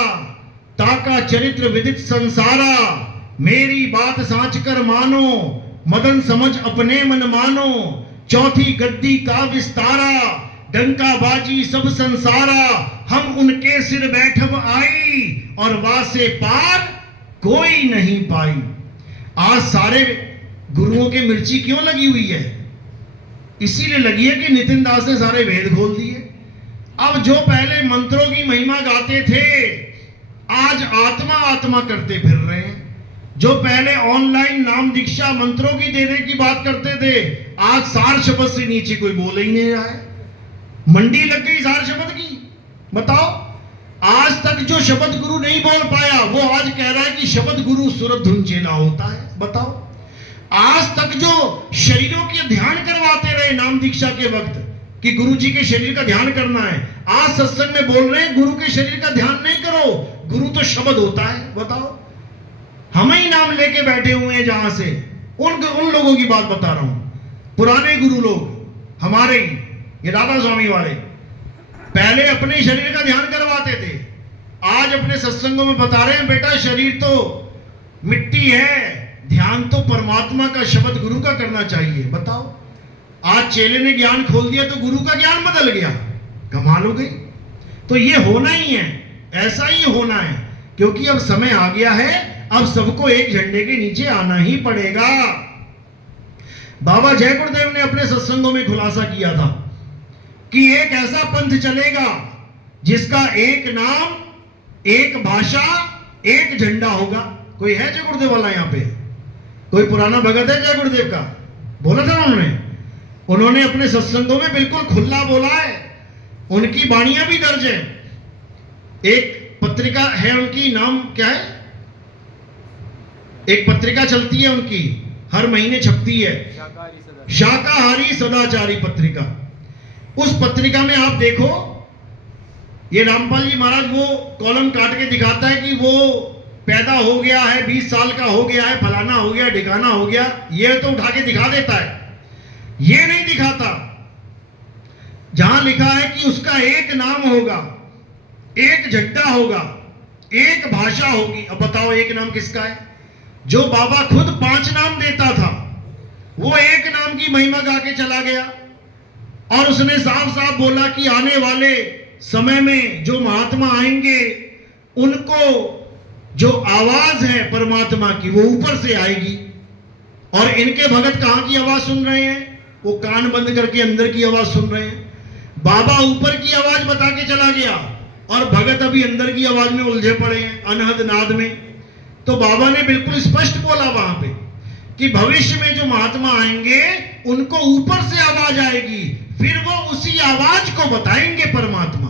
ताका चरित्र विदित संसारा, मेरी बात साच कर मानो, मदन समझ अपने मन मानो, चौथी गद्दी का विस्तारा, डंका बाजी सब संसारा, हम उनके सिर बैठब आई और वासे पार कोई नहीं पाई। आज सारे गुरुओं के मिर्ची क्यों लगी हुई है? इसीलिए लगी है कि नितिन दास ने सारे वेद खोल दिए। अब जो पहले मंत्रों की महिमा गाते थे आज आत्मा आत्मा करते फिर रहे हैं। जो पहले ऑनलाइन नाम दीक्षा मंत्रों की देने की बात करते थे आज सार शब्द से नीचे कोई बोल ही नहीं रहा है। मंडी लग गई सार शब्द की। बताओ, आज तक जो शब्द गुरु नहीं बोल पाया वो आज कह रहा है कि शब्द गुरु सुरत धुन चेला होता है। बताओ, आज तक जो शरीरों के ध्यान करवाते रहे नाम दीक्षा के वक्त कि गुरु जी के शरीर का ध्यान करना है, आज सत्संग में बोल रहे हैं गुरु के शरीर का ध्यान नहीं करो, गुरु तो शब्द होता है। बताओ, हम ही नाम लेके बैठे हुए हैं जहां से। उन लोगों की बात बता रहा हूं, पुराने गुरु लोग हमारे ही, ये राधा स्वामी वाले पहले अपने शरीर का ध्यान करवाते थे, आज अपने सत्संगों में बता रहे हैं बेटा शरीर तो मिट्टी है, ध्यान तो परमात्मा का शब्द गुरु का करना चाहिए। बताओ, आज चेले ने ज्ञान खोल दिया तो गुरु का ज्ञान बदल गया, कमाल हो गई। तो ये होना ही है, ऐसा ही होना है, क्योंकि अब समय आ गया है, अब सबको एक झंडे के नीचे आना ही पड़ेगा। बाबा जय गुरुदेव ने अपने सत्संगों में खुलासा किया था कि एक ऐसा पंथ चलेगा जिसका एक नाम, एक भाषा, एक झंडा होगा। कोई है जय गुरुदेव वाला यहाँ पे? कोई पुराना भगत है जय गुरुदेव का? बोला था उन्होंने अपने सत्संगों में बिल्कुल खुला बोला है। उनकी वाणियां भी दर्ज है। एक पत्रिका है उनकी, नाम क्या है, एक पत्रिका चलती है उनकी, हर महीने छपती है, शाकाहारी सदाचारी पत्रिका। उस पत्रिका में आप देखो, ये रामपाल जी महाराज वो कॉलम काट के दिखाता है कि वो पैदा हो गया है, 20 साल का हो गया है, फलाना हो गया, ठिकाना हो गया, ये तो उठा के दिखा देता है। ये नहीं दिखाता जहां लिखा है कि उसका एक नाम होगा, एक झंडा होगा, एक भाषा होगी। अब बताओ एक नाम किसका है? जो बाबा खुद 5 नाम देता था, वो एक नाम की महिमा गा के चला गया। और उसने साफ साफ बोला कि आने वाले समय में जो महात्मा आएंगे, उनको जो आवाज है परमात्मा की, वो ऊपर से आएगी। और इनके भगत कहां की आवाज सुन रहे हैं? वो कान बंद करके अंदर की आवाज सुन रहे हैं। बाबा ऊपर की आवाज बता के चला गया और भगत अभी अंदर की आवाज में उलझे पड़े हैं, अनहद नाद में। तो बाबा ने बिल्कुल स्पष्ट बोला वहां पे कि भविष्य में जो महात्मा आएंगे, उनको ऊपर से आवाज आएगी, फिर वो उसी आवाज को बताएंगे परमात्मा।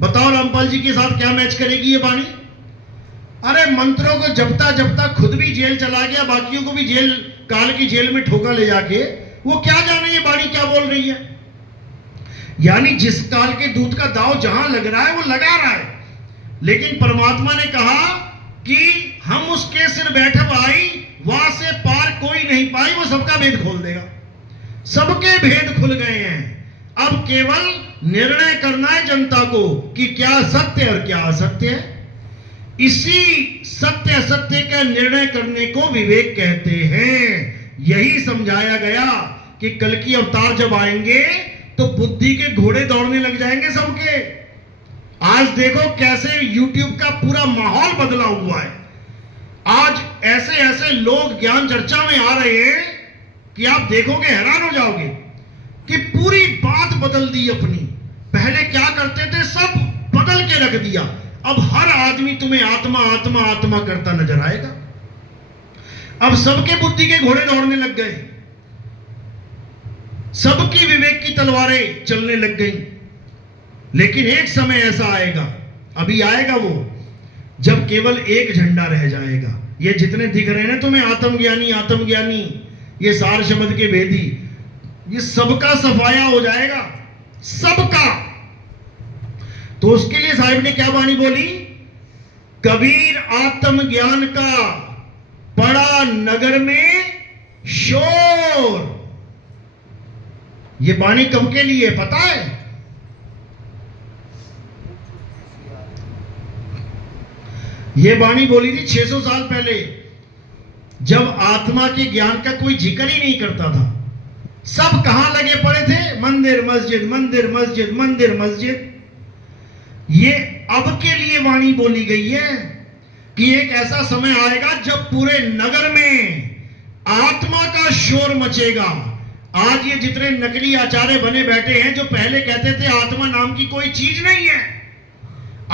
बताओ रामपाल जी के साथ क्या मैच करेगी ये वाणी? अरे मंत्रों को जपता जपता खुद भी जेल चला गया, बाकियों को भी जेल, काल की जेल में ठोका ले जाके। वो क्या जाने ये वाणी क्या बोल रही है? यानी जिस काल के दूत का दाव जहां लग रहा है वो लगा रहा है, लेकिन परमात्मा ने कहा कि हम उसके सिर बैठे आई, वहां से पार कोई नहीं पाई, वो सबका भेद खोल देगा। सबके भेद खुल गए हैं। अब केवल निर्णय करना है जनता को कि क्या सत्य और क्या असत्य है। इसी सत्य असत्य का निर्णय करने को विवेक कहते हैं। यही समझाया गया कि कल की अवतार जब आएंगे तो बुद्धि के घोड़े दौड़ने लग जाएंगे सबके। आज देखो कैसे YouTube का पूरा माहौल बदला हुआ है। आज ऐसे ऐसे लोग ज्ञान चर्चा में आ रहे हैं कि आप देखोगे हैरान हो जाओगे कि पूरी बात बदल दी अपनी। पहले क्या करते थे, सब बदल के रख दिया। अब हर आदमी तुम्हें आत्मा आत्मा आत्मा करता नजर आएगा। अब सबके बुद्धि के घोड़े दौड़ने लग गए, सबकी विवेक की तलवारें चलने लग गई। लेकिन एक समय ऐसा आएगा, अभी आएगा वो, जब केवल एक झंडा रह जाएगा। ये जितने दिख रहे हैं ना तुम्हें, आत्मज्ञानी आत्मज्ञानी, ये सार शब्द के भेदी, ये सबका सफाया हो जाएगा, सबका। तो उसके लिए साहिब ने क्या वाणी बोली? कबीर आत्मज्ञान का पड़ा नगर में शोर। ये वाणी कब के लिए पता है? ये वाणी बोली थी 600 साल पहले, जब आत्मा के ज्ञान का कोई जिक्र ही नहीं करता था। सब कहां लगे पड़े थे? मंदिर मस्जिद, मंदिर मस्जिद, मंदिर मस्जिद। ये अब के लिए वाणी बोली गई है कि एक ऐसा समय आएगा जब पूरे नगर में आत्मा का शोर मचेगा। आज ये जितने नकली आचार्य बने बैठे हैं, जो पहले कहते थे आत्मा नाम की कोई चीज नहीं है,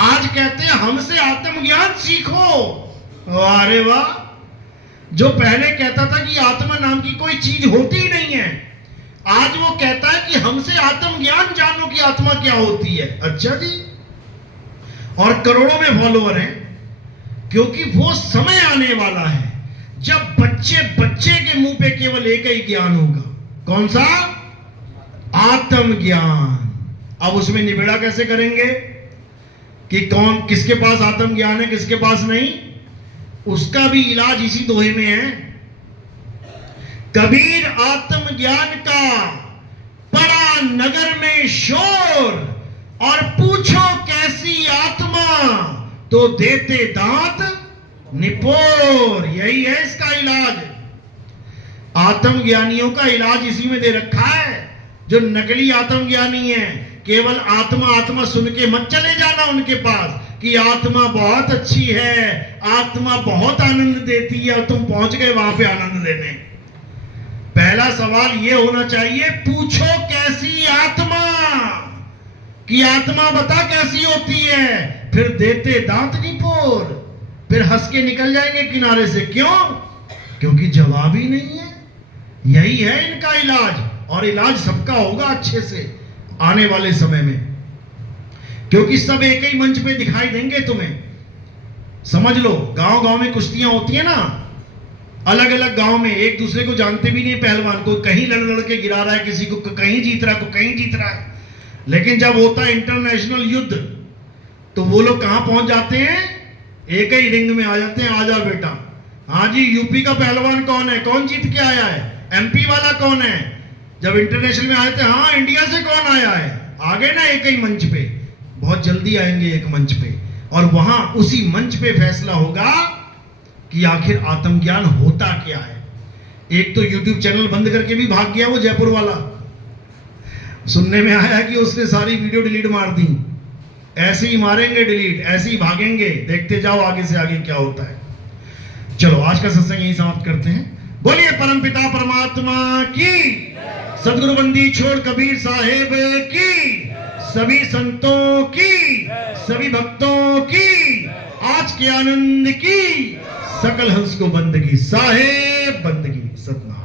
आज कहते हैं हमसे आत्मज्ञान सीखो। अरे वाह! जो पहले कहता था कि आत्मा नाम की कोई चीज होती ही नहीं है, आज वो कहता है कि हमसे आत्मज्ञान जानो कि आत्मा क्या होती है। अच्छा जी। और करोड़ों में फॉलोअर हैं, क्योंकि वो समय आने वाला है जब बच्चे बच्चे के मुंह पे केवल एक ही ज्ञान होगा। कौन सा? आत्मज्ञान। अब उसमें निबेड़ा कैसे करेंगे कि कौन किसके पास आत्मज्ञान है, किसके पास नहीं? उसका भी इलाज इसी दोहे में है। कबीर आत्मज्ञान का पड़ा नगर में शोर, और पूछो कैसी आत्मा, तो देते दांत निपोर। यही है इसका इलाज। आत्मज्ञानियों का इलाज इसी में दे रखा है। जो नकली आत्मज्ञानी है, केवल आत्मा आत्मा सुन के मत चले जाना उनके पास कि आत्मा बहुत अच्छी है, आत्मा बहुत आनंद देती है, और तुम पहुंच गए वहां पे आनंद देने। पहला सवाल यह होना चाहिए, पूछो कैसी आत्मा, कि आत्मा बता कैसी होती है, फिर देते दांत निपोर, फिर हंस के निकल जाएंगे किनारे से। क्यों? क्योंकि जवाब ही नहीं है। यही है इनका इलाज, और इलाज सबका होगा अच्छे से आने वाले समय में, क्योंकि सब एक ही मंच पे दिखाई देंगे तुम्हें। समझ लो, गांव गांव में कुश्तियां होती है ना, अलग अलग गांव में, एक दूसरे को जानते भी नहीं पहलवान, को कहीं लड़ लड़ के गिरा रहा है, किसी को कहीं जीत रहा है, को कहीं जीत रहा है। लेकिन जब होता है इंटरनेशनल युद्ध, तो वो लोग कहां पहुंच जाते हैं? एक ही रिंग में आ जाते हैं। आजा बेटा, हाँ जी, यूपी का पहलवान कौन है, कौन जीत के आया है, एमपी वाला कौन है। जब इंटरनेशनल में आए थे, हाँ इंडिया से कौन आया है, आ गए ना एक ही मंच पे। बहुत जल्दी आएंगे एक मंच पे, और वहां उसी मंच पे फैसला होगा कि आखिर आत्मज्ञान होता क्या है। एक तो यूट्यूब चैनल बंद करके भी भाग गया वो जयपुर वाला, सुनने में आया कि उसने सारी वीडियो डिलीट मार दी। ऐसे ही मारेंगे डिलीट, ऐसे ही भागेंगे, देखते जाओ आगे से आगे क्या होता है। चलो आज का सत्संग यही समाप्त करते हैं। बोलिए परमपिता परमात्मा की, सदगुरु बंदी छोड़ कबीर साहेब की, सभी संतों की, सभी भक्तों की, आज के आनंद की, सकल हंस को बंदगी, साहेब बंदगी, सतनाम।